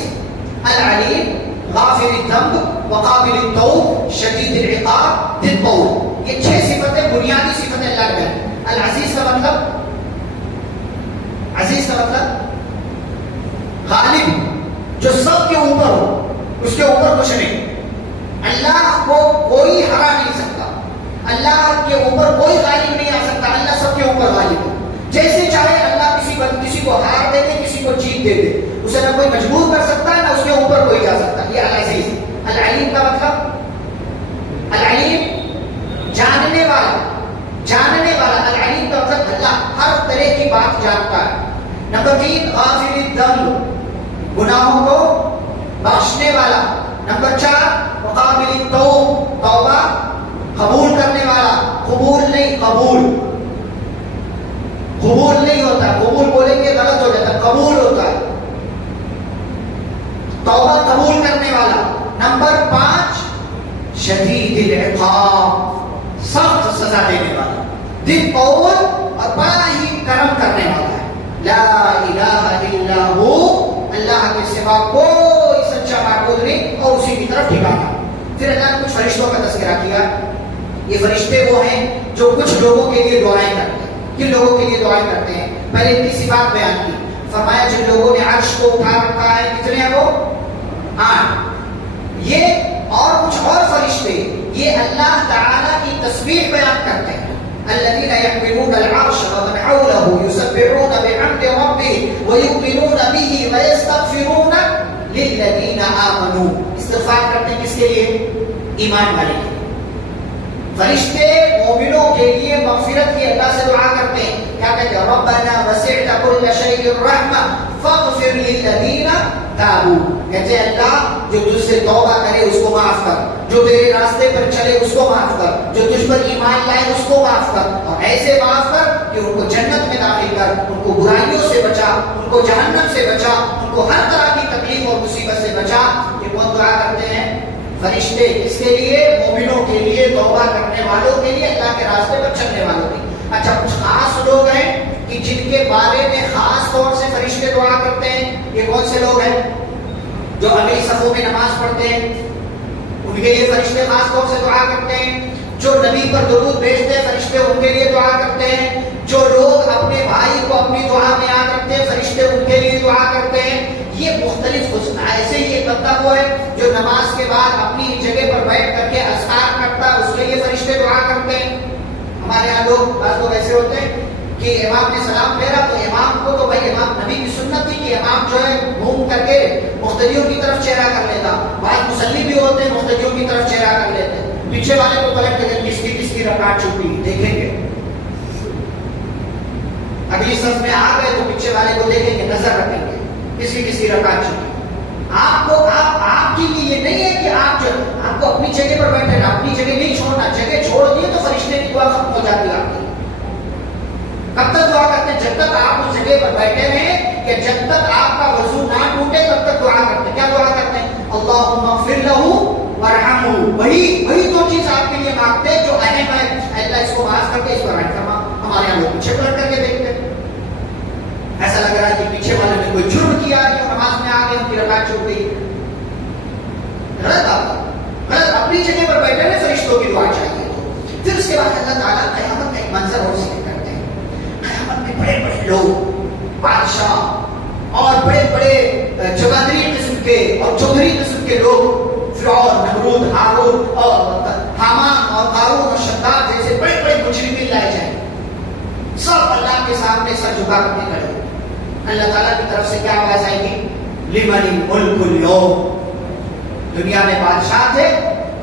العلیم، غافر الذنب، وقابل التوب، شدید العقاب، ذی الطول. یہ 6 صفتیں بنیادی صفتیں اللہ کے ہیں. العزیز کا مطلب، عزیز کا مطلب غالب، جو سب کے اوپر ہو، اس کے اوپر کچھ نہیں. اللہ کو کوئی ہرا نہیں سکتا، اللہ کے اوپر کوئی غالب نہیں آ سکتا. اللہ سب کے اوپر غالب ہے. جیسے چاہے اللہ کسی کو ہار دے دے، کسی کو جیت دے دے، اسے نہ کوئی مجبور کر سکتا ہے، نہ اس کے اوپر کوئی جا سکتا. یہ العزیز. العلیم کا مطلب، العلیم جاننے والا، جاننے والا. العلیم کا مطلب اللہ ہر طرح کی بات جانتا ہے. نمبر 3 غافر الذنب، گناہوں کو بخشنے والا. نمبر 4 وقابل التوب، توبہ قبول کرنے والا. قبول نہیں، قبول نہیں ہوتا، قبول بولیں گے غلط ہو جاتا، قبول ہوتا ہے. توبہ قبول کرنے والا. نمبر 5 شدید العقاب، سخت سزا دینے والا. ذی الطول، اور بڑا ہی کرم کرنے والا ہے. لا الہ الا ہو، اللہ کے سوا کوئی سچا معبود نہیں، اور اسی کی طرف ٹھکانا. پھر اللہ نے کچھ فرشتوں کا تذکرہ کیا. یہ فرشتے وہ ہیں جو کچھ لوگوں کے لیے دعائیں کرتے ہیں. کن لوگوں کے لیے دعائیں کرتے ہیں؟ پہلے ان کی صفات بیان کی. فرمایا جن لوگوں نے عرش کو اٹھا رکھا ہے، کتنے ہیں وہ؟ 8. یہ اور کچھ اور فرشتے یہ اللہ تعالی کی تسبیح بیان کرتے ہیں. الذين يحملون العرش ومن حوله يسبحون بحمد ربهم ويؤمنون به ويستغفرون للذين آمنوا. استغفار کرتے ہیں کس کے لیے؟ ایمان والے کے لیے. فرشتے مومنوں کے لیے مغفرت کی اللہ سے دعا کرتے ہیں. کیا کہتے ہیں؟ ربنا وسعت كل شيء رحمة فاغفر للذين تابوا. کہتے ہیں اللہ جو تجھ سے توبہ کرے اس کو معاف کر، جو تیرے راستے پر چلے اس کو معاف کر، جو تجھ پر ایمان لائے اس کو معاف کر، اور ایسے معاف کر کہ ان کو جنت میں داخل کر، ان کو برائیوں سے بچا، ان کو جہنم سے بچا، ان کو ہر طرح کی تکلیف اور مصیبت سے بچا. یہ کون دعا کرتے ہیں؟ فرشتے. کس کے لیے؟ مومنوں کے لیے، توبہ کرنے والوں کے لیے، اللہ کے راستے پر چلنے والوں کے لیے. اچھا، کچھ خاص لوگ ہیں کہ جن کے بارے میں خاص طور سے فرشتے دعا کرتے ہیں. یہ کون سے لوگ ہیں؟ جو اگلی صفوں میں نماز پڑھتے ہیں، ان کے لیے فرشتے خاص طور سے دعا کرتے ہیں. جو نبی پر درود بھیجتے ہیں فرشتے ان کے لیے دعا کرتے ہیں. جو لوگ اپنے بھائی کو اپنی دعا میں یاد رکھتے ہیں فرشتے ان کے لیے دعا کرتے ہیں. یہ مختلف حسن. ایسے ہی ایک بندہ وہ ہے جو نماز کے بعد اپنی جگہ پر بیٹھ کر کے اذکار کرتا ہے, اس کے لیے فرشتے دعا کرتے ہیں. ہمارے یہاں بعض لوگ ایسے ہوتے ہیں کہ امام نے سلام پھیرا تو امام کو تو بھائی امام نبی کی سنت تھی کہ امام جو ہے گھوم کر کے مقتدیوں کی طرف چہرہ کر لیتا. بعض مصلی بھی ہوتے ہیں مقتدیوں کی طرف چہرہ کر لیتے ہیں. پیچھے والے کو پلٹ کر کس کی رکعت چھوٹی دیکھیں گے, اگلی صف میں آ گئے تو پیچھے والے کو دیکھیں گے, نظر رکھیں گے کس کی رکعت چھوٹی. آپ کے لیے یہ نہیں ہے کہ آپ کو اپنی جگہ پر بیٹھے نا, اپنی جگہ نہیں چھوڑنا. جگہ چھوڑ دیے تو فرشتے کی دعا ختم ہو جاتی ہے آپ کی. کب تک دعا کرتے ہیں؟ جب تک آپ اس جگہ پر بیٹھے ہیں کہ جب تک آپ کا وضو نہ ٹوٹے تب تک دعا کرتے ہیں. کیا دعا کرتے ہیں؟ اللہم اغفر لہ وارحمہ. وہی دو چیز آپ کے لیے مانگتے ہیں جو اہم ہے. اللہ اس کو معاف کر کے اس پر رحم فرما. ہمارے یہاں لوگ پیچھے پلٹ کر کے دیکھتے ہیں, ایسا لگ رہا ہے کہ پیچھے والے نے کوئی جرم کیا ہے جو نماز میں آ گئے ان کی رکعت چھوٹ گئی. غلط غلط. اپنی جگہ پر بیٹھے ہوئے فرشتوں کی دعا چاہیے. پھر اس کے بعد اللہ تعالیٰ قیامت کا ایک منظر اور ذکر کرتے ہیں. قیامت میں بڑے بڑے لوگ, بادشاہ اور بڑے بڑے جوادری قسم کے اور چودھری قسم کے لوگ, فرعون, نمرود, ہارون اور حامان اور قارون اور شداد جیسے بڑے بڑے مجرمین لائے جائیں. سب اللہ کے سامنے سر جھکا کر کے کھڑے. اللہ تعالیٰ کی طرف سے کیا آواز آئے گی؟ لمن الملک اليوم. دنیا میں بادشاہ تھے,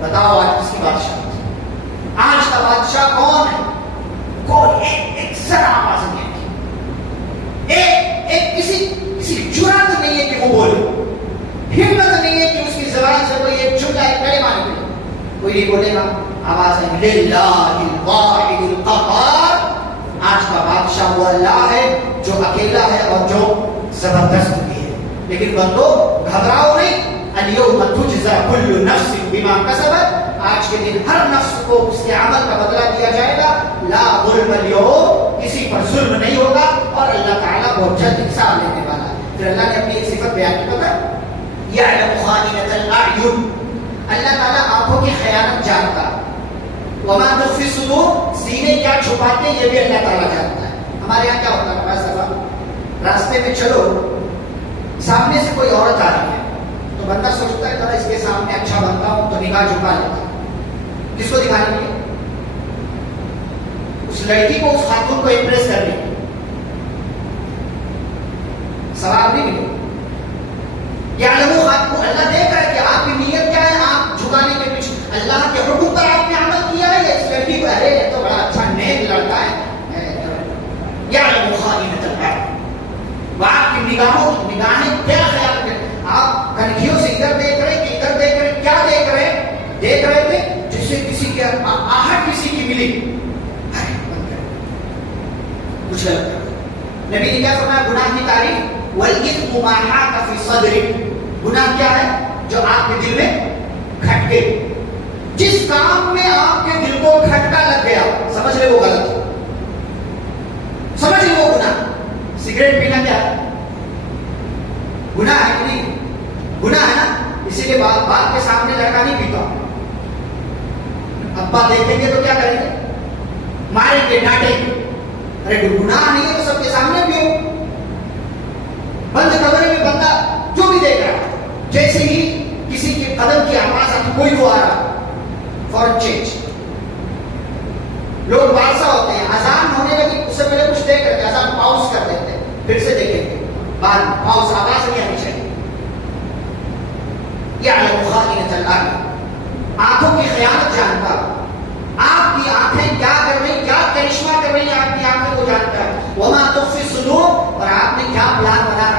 بتاؤ آج کس کی بادشاہ تھے؟ آج کا بادشاہ کون ہے؟ کوئی ایک ذرا آواز نہیں ہے, ایک کسی جرات نہیں ہے کہ وہ بولے, ہمت نہیں ہے کہ اس کی زبان سے کوئی ایک جملہ ایک کلمہ نکلے. کوئی نہیں بولے گا. آواز ہے للہ الواحد القہار. آج کا بادشاہ وہ اللہ ہے جو اکیلا ہے اور جو زبردست بھی ہے. لیکن بندو گھبراؤ نہیں. اليوم تجزى كل نفس بما كسبت. آج کے دن ہر نفس کو اس کے عمل کا بدلہ دیا جائے گا. لا ظلم اليوم. کسی پر ظلم نہیں ہوگا اور اللہ تعالیٰ بہت جلد حساب لینے والا ہے. پھر اللہ نے اپنی ایک صفت بیان کی, پتہ يعلم خائنة الأعين. اللہ تعالیٰ آنکھوں کی خیانت جانتا. وما تخفي الصدور. سینے کیا چھپاتے ہیں یہ بھی اللہ تعالیٰ جانتا ہے. ہمارے یہاں کیا ہوتا ہے, بعض دفعہ راستے میں چلو, سامنے سے کوئی عورت آ رہی ہے تو بندہ سوچتا ہے ذرا اس کے سامنے اچھا بنتا ہوں تو نگاہ جھکا لیتا ہے. کس کو دکھانے کے لیے؟ اس لڑکی کو, اس خاتون کو امپریس کرنے کے لیے. ثواب نہیں ملے. یعلم خاتون. اللہ دیکھ رہا ہے کہ آپ کی نیت کیا ہے. آپ جھکانے کے پیچھے اللہ کے حکم پر آپ نے عمل کیا ہے یا اس لڑکی کو ارے یہ تو بڑا اچھا نیک لڑکا ہے. یعلم خائنۃ الاعین. آپ کی نگاہیں کیا خیال کریں. آپ کنکھیوں سے ادھر دیکھ رہے کہ ادھر دیکھ رہے, کیا دیکھ رہے تھے جس سے کسی کی آہٹ کسی کی ملی. کچھ غلط. نبی نے کیا فرمایا گناہ کی تعریف؟ والاثم ما حاک فی صدرک. گناہ کیا ہے؟ جو آپ کے دل میں کھٹکے. جس کام میں آپ کے دل کو کھٹکا لگ گیا سمجھ لے وہ غلط, سمجھ لے وہ گناہ. سگریٹ پینا کیا ہے؟ گناہ ہے کہ نہیں؟ گناہ ہے نا. اسی لیے باپ کے سامنے لڑکا نہیں پیتا. ابا دیکھیں گے تو کیا کریں گے؟ ماریں گے, ڈانٹیں گے. ارے گناہ نہیں ہے تو سب کے سامنے پیو. بند کمرے میں بندہ جو بھی دیکھ رہا ہے, جیسے ہی کسی کے قدم کی آواز آتی, کوئی تو آ رہا, فوراً چینج. لوگ بادشاہ ہوتے ہیں, اذان ہونے لگی اس سے پہلے کچھ دیکھ رہے ہیں, اذان پاؤز کر دیتے ہیں, پھر سے دیکھیں گے, بعد پاؤز, آواز نہیں آنی چاہیے. یعلم خائنۃ الاعین. آنکھوں کی خیانت جانتا. آپ کی آنکھیں کیا کر رہی, کیا کرشمہ کر رہی ہیں آپ کی آنکھیں کو جانتا ہے. وما تخفی الصدور. اور آپ نے کیا پلان بنا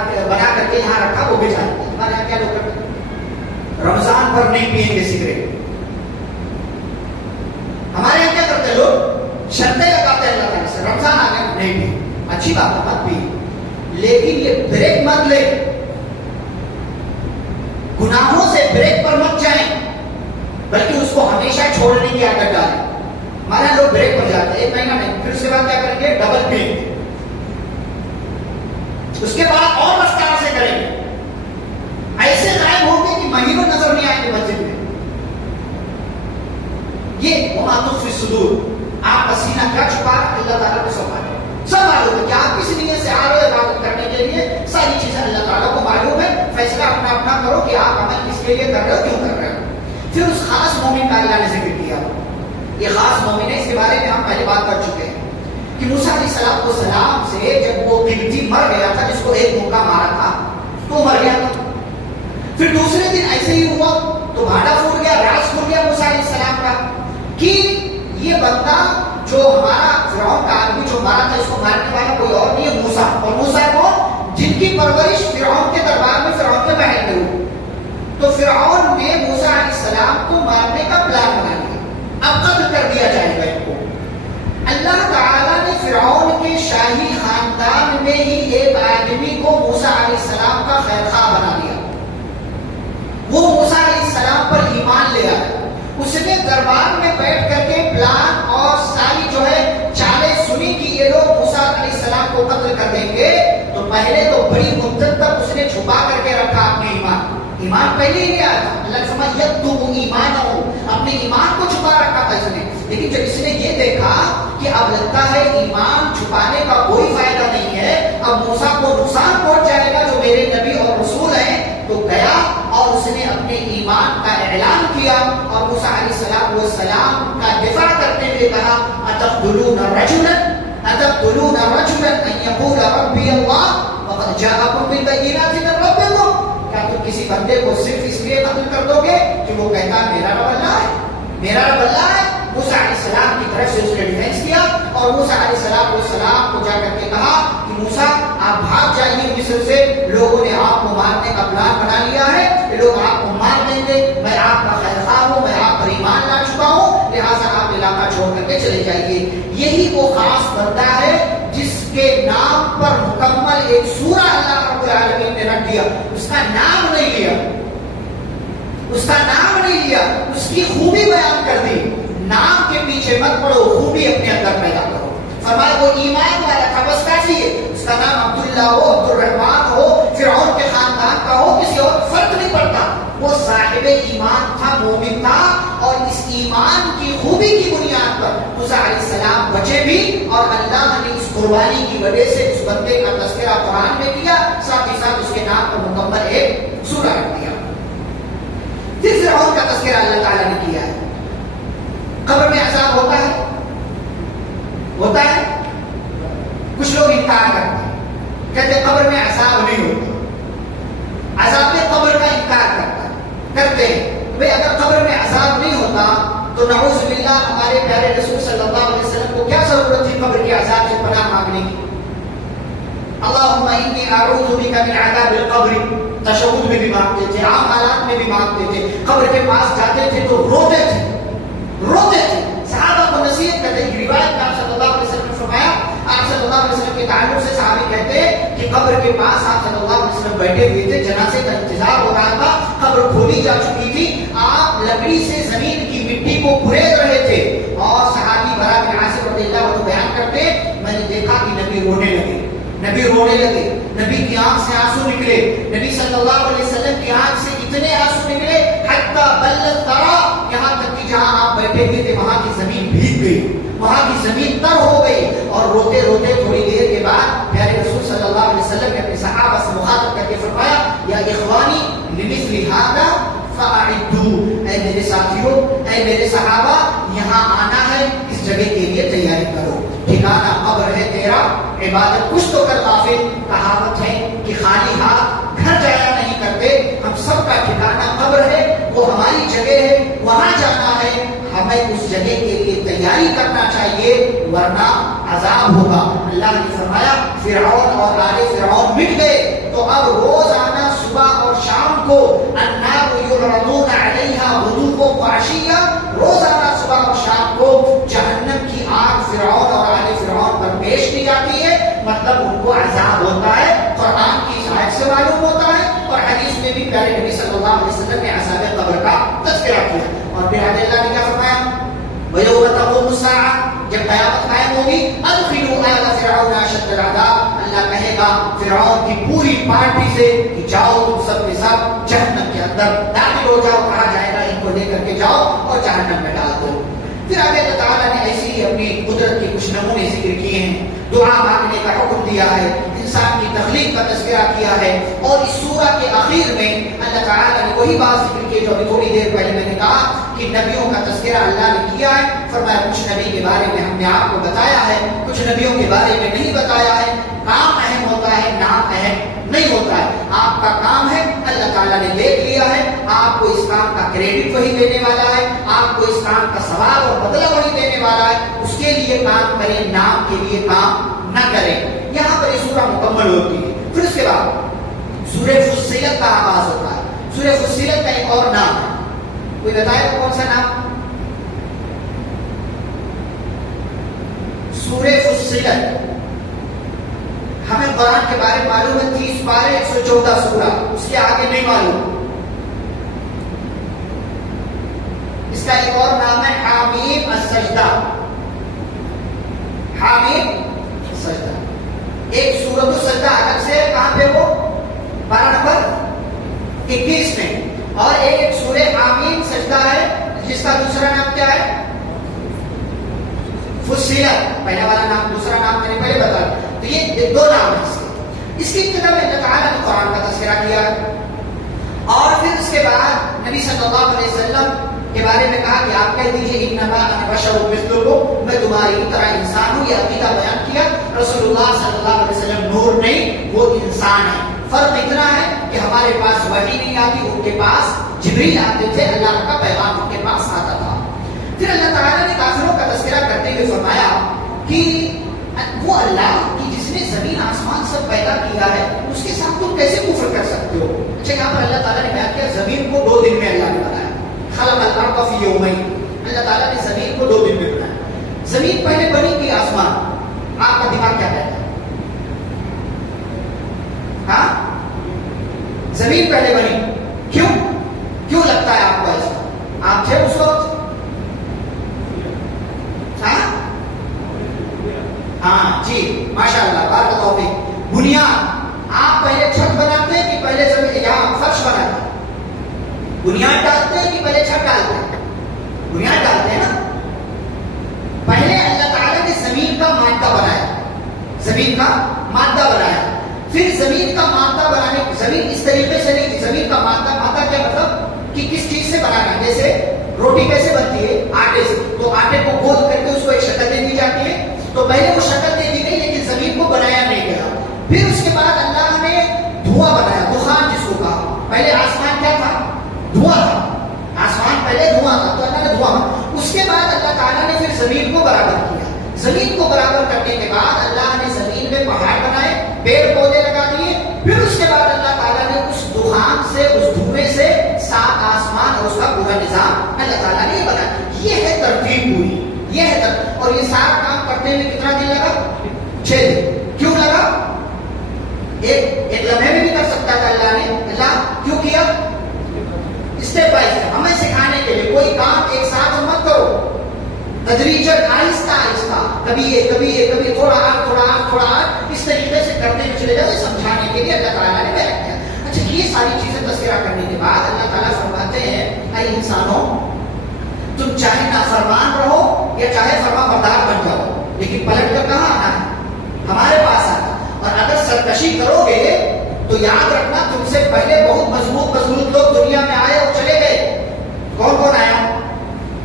کر کے یہاں رکھا وہ بھی جانتا ہے. ہمارے یہاں کیا لوگ کرتے ہیں, رمضان پر نہیں پیئیں گے سگریٹ. ہمارے یہاں کیا کرتے ہیں لوگ, شرطیں لگاتے ہیں اللہ تعالیٰ سے, رمضان آ گیا نہیں پی, اچھی بات ہے مت پی, لیکن یہ بریک مت لے. گناہوں سے بریک پر مت جائیں, بلکہ اس کو ہمیشہ چھوڑنے کی عادت ڈالیں. ہمارے یہاں لوگ بریک پر جاتے ہیں, ایک مہینہ نہیں, پھر اس کے بعد کیا کریں گے, ڈبل پئیں گے. اس کے بعد اور رفتار سے کریں گے, ایسے غائب ہوں گے کہ مہینوں نظر نہیں آئیں گے مسجد میں. یہ وما تخفی الصدور، آپ کا سینہ کیا چھپا رہا ہے اللہ تعالیٰ کو سب معلوم ہے، سب معلوم ہے کہ آپ کس نیت سے آ رہے ہو عبادت کرنے کے لیے، ساری چیزیں اللہ تعالیٰ کو معلوم ہے، فیصلہ اپنا اپنا کرو کہ آپ عمل کس کے لیے کر رہے ہو، کیوں کر رہے ہو۔ پھر اس خاص مومن کا اللہ نے ذکر کیا، یہ خاص مومن ہے، اس کے بارے میں ہم پہلے بات کر چکے ہیں کہ موسیٰ علیہ السلام سے جب وہ قبطی مر گیا تھا جس کو ایک موقع مارا تھا تو مر گیا تھا، پھر دوسرے دن ایسے ہی ہوا تو بھاڑا پھوٹ گیا، راز کھل گیا موسیٰ علیہ السلام کا کہ یہ بندہ جو ہمارا فرعون کا آدمی جو مارا تھا اس کو مارنے والا کوئی اور نہیں ہے، موسیٰ، اور موسیٰ کون؟ جن کی پرورش فرعون کے دربار میں فرعون کے محل میں ہوئی۔ تو فرعون نے موسیٰ علیہ السلام کو مارنے کا پلان بنا لیا، اب قتل کر دیا جائے گا ان کو۔ اللہ تعالیٰ نے فرعون کے شاہی خاندان میں ہی ایک آدمی کو موسیٰ علیہ السلام کا خیر خواہ بنا دیا، وہ موسیٰ علیہ السلام پر ایمان لے آیا، اس نے دربار میں بیٹھ کر کے پلان اور ساری جو ہے چالیں سنی کہ یہ لوگ موسیٰ علیہ السلام کو قتل کر دیں گے، تو پہلے تو بڑی مدت تک اس نے چھپا کر کے رکھا اپنے ایمان پہلے ہی نہیں آیا تھا، اللہ نے فرمایا یکتم ایمانہ، اپنے ایمان کو چھپا رکھا تھا اس نے، لیکن جب اس نے یہ دیکھا کہ اب لگتا ہے ایمان چھپانے کا کوئی فائدہ نہیں ہے، اب موسیٰ کو نقصان پہنچ جائے گا جو میرے نبی اور رسول ہیں، تو گیا اور اس نے اپنے ایمان کا اعلان کیا اور موسیٰ علیہ السلام کا دفاع کرتے ہوئے کہا اتقتلون رجلا ان یقول ربی اللہ وقد جاءکم بالبینات من ربکم، کیا تم کسی بندے کو صرف اس لیے قتل کر دو گے کہ وہ کہتا ہے میرا رب اللہ ہے، میرا رب اللہ ہے؟ موسیٰ علیہ السلام کی طرف سے اس نے ڈیفینس کیا اور موسیٰ علیہ السلام کو جا کر کے کہا کہ موسیٰ آپ بھاگ جائیے مصر سے، لوگوں نے آپ کو مارنے کا پلان بنا لیا ہے، یہ لوگ آپ کو مار دیں گے، میں آپ کا خیر خواہ ہوں، میں آپ پر ایمان لا چکا ہوں، لہٰذا آپ علاقہ چھوڑ کر کے چلے جائیے۔ یہی وہ خاص بندہ ہے جس کے نام پر مکمل ایک سورہ اللہ رب العالمین نے رکھ دیا، اس کا نام نہیں لیا، اس کا نام نہیں لیا، اس کی خوبی بیان کر دی، نام کے پیچھے مت پڑو، خوبی اپنے اندر پیدا کرو۔ فرمایا وہ ایمان والا تھا، بس کافی ہے، اس کا نام عبداللہ ہو، عبد الرحمان ہو، فرعون کے خاندان کا ہو، کسی اور فرق نہیں پڑتا، وہ صاحب ایمان تھا، مومن تھا، اور اس ایمان کی خوبی کی بنیاد پر موسیٰ علیہ السلام بچے بھی، اور اللہ نے اس قربانی کی وجہ سے اس بندے کا تذکرہ قرآن میں کیا، ساتھ ہی ساتھ اس کے نام پر مکمل ایک سورہ رکھ دیا۔ پھر فرعون کا تذکرہ اللہ تعالیٰ نے کیا ہے۔ قبر میں عذاب ہوتا ہے، ہوتا ہے، کچھ لوگ انکار کرتے ہیں، کہتے ہیں قبر میں عذاب نہیں ہوتا، عذاب قبر کا انکار کرتے ہیں۔ بھئی اگر قبر میں عذاب نہیں ہوتا تو نعوذ باللہ ہمارے پیارے رسول صلی اللہ علیہ وسلم کو کیا ضرورت تھی قبر کے عذاب سے پناہ مانگنے کی؟ اللہم انی اعوذ بک من عذاب القبر، تشہد میں بھی مانگتے تھے، عام حالات میں بھی مانگتے تھے، قبر کے پاس جاتے تھے تو روتے تھے، صحابہ کو نصیحت کرتے ہیں۔ روایت میں آپ صلی اللہ علیہ وسلم نے فرمایا، آپ صلی اللہ علیہ وسلم کے تعلق سے صحابی کہتے ہیں کہ قبر کے پاس آپ صلی اللہ علیہ وسلم بیٹھے ہوئے تھے، جنازے کا انتظار ہو رہا تھا، قبر کھولی جا چکی تھی، آپ لکڑی سے زمین کی مٹی کو کھرید رہے تھے، اور صحابی برا بن عازب رضی اللہ عنہ بیان کرتے، میں نے دیکھا کہ نبی رونے لگے، نبی کی آنکھ سے آنسو نکلے، نبی صلی اللہ علیہ وسلم کی آنکھ سے اتنے آنسو نکلے حتی بلت ترا، یہاں تک کہ جہاں آپ بیٹھے ہوئے تھے وہاں کی زمین بھیگ گئی، وہاں کی زمین تر ہو گئی، اور روتے روتے تھوڑی دیر کے بعد پیارے رسول صلی اللہ علیہ وسلم نے اپنے صحابہ سے مخاطب کر کے فرمایا، یا اخوانی لمثل ھذا فاعدوا، اے میرے ساتھیوں، اے میرے صحابہ، یہاں آنا ہے، اس جگہ کے لیے تیاری کرو، ٹھکانہ قبر ہے تیرا، عبادت کچھ تو کر غافل، کہاوت ہے کہ خالی ہاتھ گھر جایا نہیں کرتے، ہم سب کا ٹھکانہ قبر ہے، وہ ہماری جگہ ہے، وہاں جانا ہے، ہمیں اس جگہ کے لیے تیاری کرنا چاہیے، ورنہ عذاب ہوگا۔ اللہ نے فرمایا فرعون اور آل فرعون مٹ گئے، تو اب روزانہ صبح اور شام کو النار یعرضون علیہا غدوا وعشیا، روزانہ صبح اور شام کو جہنم کی آگ فرعون اور آل فرعون پر پیش کی جاتی ہے، مطلب ان کو عذاب ہوتا ہے، قرآن کی آیت سے معلوم ہوتا ہے، اور حدیث میں بھی پیارے نبی صلی اللہ علیہ وسلم نے عذاب قبر کا تذکرہ کیا، اور پھر اللہ نے کیا فرمایا، وَيَوْمَ تَقُومُ السَّاعَةُ، جب قیامت قائم ہوگی، أَدْخِلُوا آلَ فِرْعَوْنَ أَشَدَّ الْعَذَابِ، اللہ کہے گا فرعون کی پوری پارٹی سے کہ جاؤ تم سب کے سب جہنم کے اندر داخل ہو جاؤ، کہا جائے گا ان کو لے کر کے جاؤ اور جہنم میں ڈال دو۔ پھر آگے اللہ تعالیٰ نے ایسی ہی اپنی قدرت کے کچھ نمونے ذکر کیے ہیں، دعا مانگنے کا حکم دیا ہے، انسان کی تخلیق کا تذکرہ کیا ہے، اور اس سورہ کے آخر میں اللہ تعالیٰ نے وہی بات ذکر کی جو ابھی تھوڑی دیر پہلے میں نے کہا کہ نبیوں کا تذکرہ اللہ نے کیا ہے. فرمایا کچھ نبی کے بارے میں ہم نے آپ کو بتایا ہے، کچھ نبیوں کے بارے میں نہیں بتایا ہے. کام اہم ہوتا ہے، نام اہم نہیں ہوتا ہے. آپ کا کام ہے، اللہ تعالیٰ نے دیکھ لیا ہے، آپ کو اس کام کا کریڈٹ وہی دینے والا ہے، آپ کو اس کام کا ثواب اور بدلہ وہی دینے والا ہے. اس کے لیے کام کریں، نام کے لیے کام نہ کریں. یہاں پر یہ سورہ مکمل ہوتی ہے. پھر اس کے بعد سورہ فصلت کا آغاز ہوتا ہے. سورہ فصلت کا ایک اور نام ہے، کوئی بتائے گا کون سا نام؟ سورہ فصلت. ہمیں قرآن کے بارے میں معلوم ہے 30 پارے 114 سورہ، اس کے آگے نہیں معلوم. اس کا ایک اور نام ہے حامیم السجدہ. حامیم سجدہ. ایک سورۃ السجدہ الگ سے کہاں پہ وہ پارہ نمبر 21 میں، اور ایک سورہ حامیم سجدہ ہے جس کا دوسرا نام کیا ہے؟ فصلت. پہلا والا نام، دوسرا نام میں نے پہلے بتایا. تو یہ دو نام ہیں. اس کی ابتدا میں اللہ تعالیٰ نے قرآن کا تذکرہ کیا، اور پھر اس کے بعد نبی صلی اللہ علیہ وسلم کے بارے میں کہا کہ آپ کہہ دیجیے انما انا بشر مثلکم، میں تمہاری طرح انسان ہوں. یہ عقیدہ بیان کیا. رسول اللہ صلی اللہ علیہ وسلم نور نہیں، وہ انسان ہے. فرق اتنا ہے کہ ہمارے پاس وحی نہیں آتی، ان کے پاس جبریل آتے تھے، اللہ کا پیغام ان کے پاس آتا تھا. پھر اللہ تعالیٰ نے کافروں کا تذکرہ کرتے ہوئے فرمایا کہ وہ اللہ کی جس نے زمین آسمان سب پیدا کیا ہے، اس کے ساتھ تم کیسے کفر کر سکتے ہو؟ اچھا، یہاں پر اللہ تعالیٰ نے بیان کیا زمین کو 2 دن میں اللہ نے بنایا. خلق الارض فی یومین. اللہ تعالیٰ نے زمین کو 2 دن میں بنایا. زمین پہلے بنی کہ آسمان؟ آپ کا دماغ کیا کہتا ہے؟ ہاں، زمین پہلے بنی. کیوں لگتا ہے آپ کو ایسا؟ آپ تھے اس وقت؟ ہاں جی، ماشاء اللہ، بارک اللہ فیک. بنیاد آپ پہلے چھت بناتے ہیں کہ پہلے زمین یہاں فرش بناتے ہیں؟ بنیاد ڈالتے ہیں کہ پہلے چھت ڈالتے ہیں؟ بنیاد ڈالتے ہیں نا. پہلے اللہ تعالیٰ نے زمین کا مادہ بنایا، زمین کا مادہ بنایا. پھر زمین کا مادہ بنانے، زمین اس طریقے سے نہیں، زمین کا مادہ کیا مطلب کہ کس چیز سے بنانا. جیسے روٹی کیسے بنتی ہے؟ آٹے سے. تو آٹے کو گود کر کے اس کو ایک شکل دے دی جاتی ہے. تو پہلے وہ شکل دے دی گئی لیکن زمین کو بنایا نہیں گیا. پھر اس کے بعد اللہ نے دھواں بنایا، دخان جس کو کہا. پہلے آسمان کیا تھا؟ دھواں تھا. آسمان پہلے دھواں تھا، تو اللہ نے دھواں. اس کے بعد اللہ تعالیٰ نے پھر زمین کو برابر کیا. زمین کو برابر کرنے کے بعد اللہ نے زمین میں پہاڑ بنائے، پیڑ پودے لگا دیے. پھر اس کے بعد اللہ تعالیٰ نے اس دخان سے، اس دھوئیں سے سات آسمان اور اس کا پورا نظام اللہ تعالیٰ نے بنایا. یہ ہے ترتیب پوری، یہ ہے ترتیب. اور یہ سارا کام کرنے میں کتنا دن لگا؟ 6 دن. کیوں لگا؟ ایک لمحے میں بھی کر سکتا تھا اللہ نے. اللہ کیوں کیا؟ اسٹیپ بائی اسٹیپ ہمیں سکھانے کے لیے. کوئی کام ایک ساتھ مت کرو، تدریجاً، آہستہ آہستہ، کبھی یہ تھوڑا آج اس طریقے سے کرتے ہوئے چلے جاؤ. سمجھانے کے لیے اللہ تعالیٰ نے بیان کیا. اچھا، یہ ساری چیزیں تذکرہ کرنے کے بعد اللہ تعالیٰ فرماتے ہیں اے انسانوں، تم چاہے نافرمان رہو یا چاہے فرما بردار بن جاؤ، لیکن پلٹ کر کہاں آنا ہے؟ ہمارے پاس آنا. اور اگر سرکشی کرو گے تو یاد رکھنا تم سے پہلے بہت مضبوط لوگ دنیا میں آئے اور چلے گئے. کون آیا؟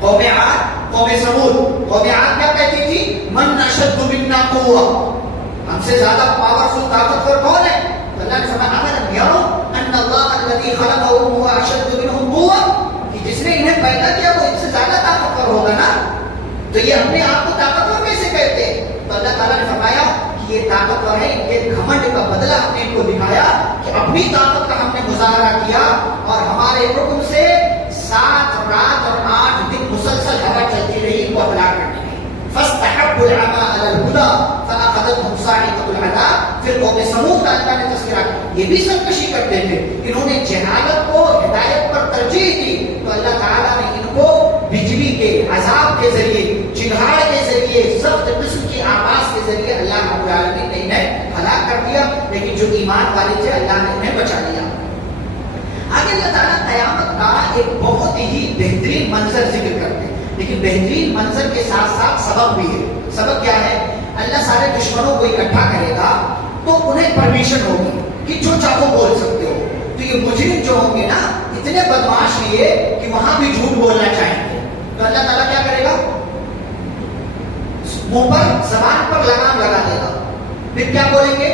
قوم عاد، قوم سمود. قوم عاد کیا کہتی تھی؟ من اشد منا قوہ، ہم سے زیادہ پاورفل طاقتور کون ہے؟ تو اللہ نے فرمایا الم یروا ان اللہ الذی خلقهم هو اشد منهم قوہ، کہ جس نے انہیں پیدا کیا وہ ان سے زیادہ طاقتور ہوگا نا. تو یہ اپنے آپ کو طاقتور کیسے کہتے ہیں؟ تو اللہ تعالیٰ نے فرمایا کہ یہ طاقتور ہے، ان کے گھمنڈ کا بدلہ ہم نے ان کو دکھایا کہ اپنی طاقت کا ہم نے مظاہرہ کیا، اور ہمارے حکم سے 7 رات اور 8 دن مسلسل ہوا چلتی رہی ان کو ہلاک کرنے کی. فاستحبوا العمى على الهدى فاخذتهم صاعقة العذاب. پھر قوم سمود کا اللہ نے تذکرہ کیا. یہ بھی سرکشی کرتے تھے، انہوں نے جہالت کو ہدایت پر ترجیح دی، تو اللہ تعالیٰ نے ان کو بجلی کے عذاب کے ذریعے، چنگھاڑ کے ذریعے، سخت قسم کی آواز کے ذریعے اللہ رب العالمین نے انہیں ہلاک کر دیا. لیکن جو ایمان والے تھے اللہ نے انہیں بچا لیا. آگے اللہ تعالیٰ قیامت کا ایک بہت ہی بہترین منظر ذکر کرتے ہیں. لیکن بہترین منظر کے ساتھ ساتھ سبب بھی ہے. سبب کیا ہے؟ اللہ سارے دشمنوں کو اکٹھا کرے گا تو انہیں پرمیشن ہوگی کہ جو چاہو بول سکتے ہو. تو یہ مجرم جو ہوں گے نا اتنے بدماش لیے کہ وہاں بھی جھوٹ بولنا چاہیں گے, تو اللہ تعالیٰ کیا کرے گا؟ منہ پر زبان پر لگام لگا دے گا. پھر کیا بولیں گے؟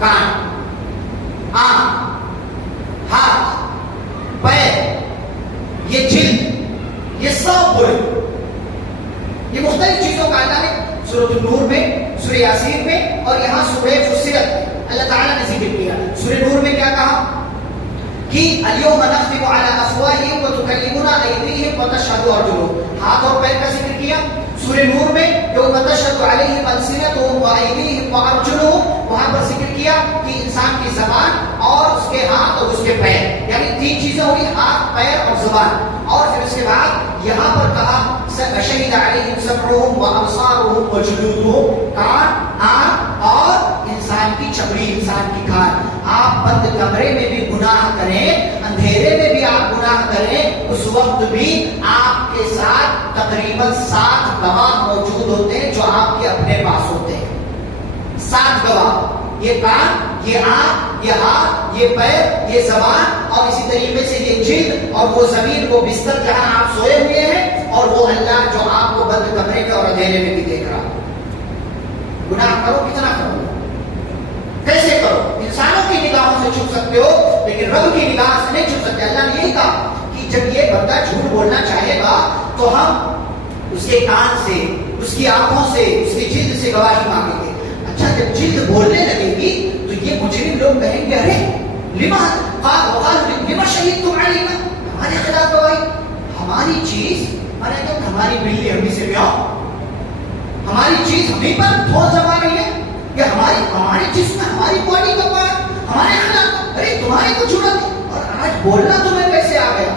کان, آنکھ, ہاتھ, پیر, یہ جلد, یہ سب بولے. یہ مختلف چیزوں کا اللہ نے سورۃ النور میں, سورہ یاسین میں اور یہاں سورہ فصلت اللہ تعالیٰ نے ذکر کیا. سورہ نور میں کیا کہا کہ الیوم نختم علی افواہہم وتکلمنا ایدیہم وتشہد ارجلہم, ہاتھ اور پیر کا ذکر کیا. سورہ نور میں یوم تشہد علیہم السنتہم وایدیہم وارجلہم, وہاں پر ذکر کیا کہ انسان کی زبان اور اس کے ہاتھ اور اس کے پیر, یعنی تین چیزیں ہوئی, ہاتھ, پیر اور زبان. اور پھر اس کے بعد یہاں پر کہا شہید علیہم سمعہم وابصارہم وجلودہم, کان, آنکھ اور انسان کی چمڑی, انسان کی کھال. آپ بند کمرے میں بھی گناہ کریں, اندھیرے میں بھی آپ گناہ کریں, اس وقت بھی آپ کے ساتھ تقریباً 7 گواہ موجود ہوتے ہیں جو آپ کے اپنے پاس ہوتے ہیں. 7 گواہ, یہ کان, یہ آنکھ, یہ ہاتھ, یہ پیر, یہ زبان اور اسی طریقے سے یہ جلد اور وہ زمین, وہ بستر جہاں آپ سوئے ہوئے ہیں, اور وہ اللہ جو آپ کو بند کمرے میں اور اندھیرے میں بھی دیکھ رہا. گناہ کرو, کتنا کرو, کیسے کرو؟ انسانوں کی نگاہوں سے چھپ سکتے ہو لیکن رب کی نگاہ سے نہیں چھپ سکتے. اللہ نے یہی کہا کہ جب یہ بندہ جھوٹ بولنا چاہے گا تو ہم اس کے کان سے, اس کی آنکھوں سے, اس کی جلد سے گواہی مانگیں گے. اچھا, جب جلد بولنے لگے گی تو یہ مجرم لوگ کہیں گے ارے لما شہدتم علینا, ہمارے خلاف گواہی, ہماری چیز, ارے تو ہماری بلی ہمیں سے بیاؤ, ہماری چیز ہمیں پر دھول جما رہی ہے, یا ہماری جسم میں ہماری باڈی کا پارٹ ہمارے خلاف, ارے تمہارے کو چھوڑا دے, اور آج بولنا تمہیں کیسے آ گیا؟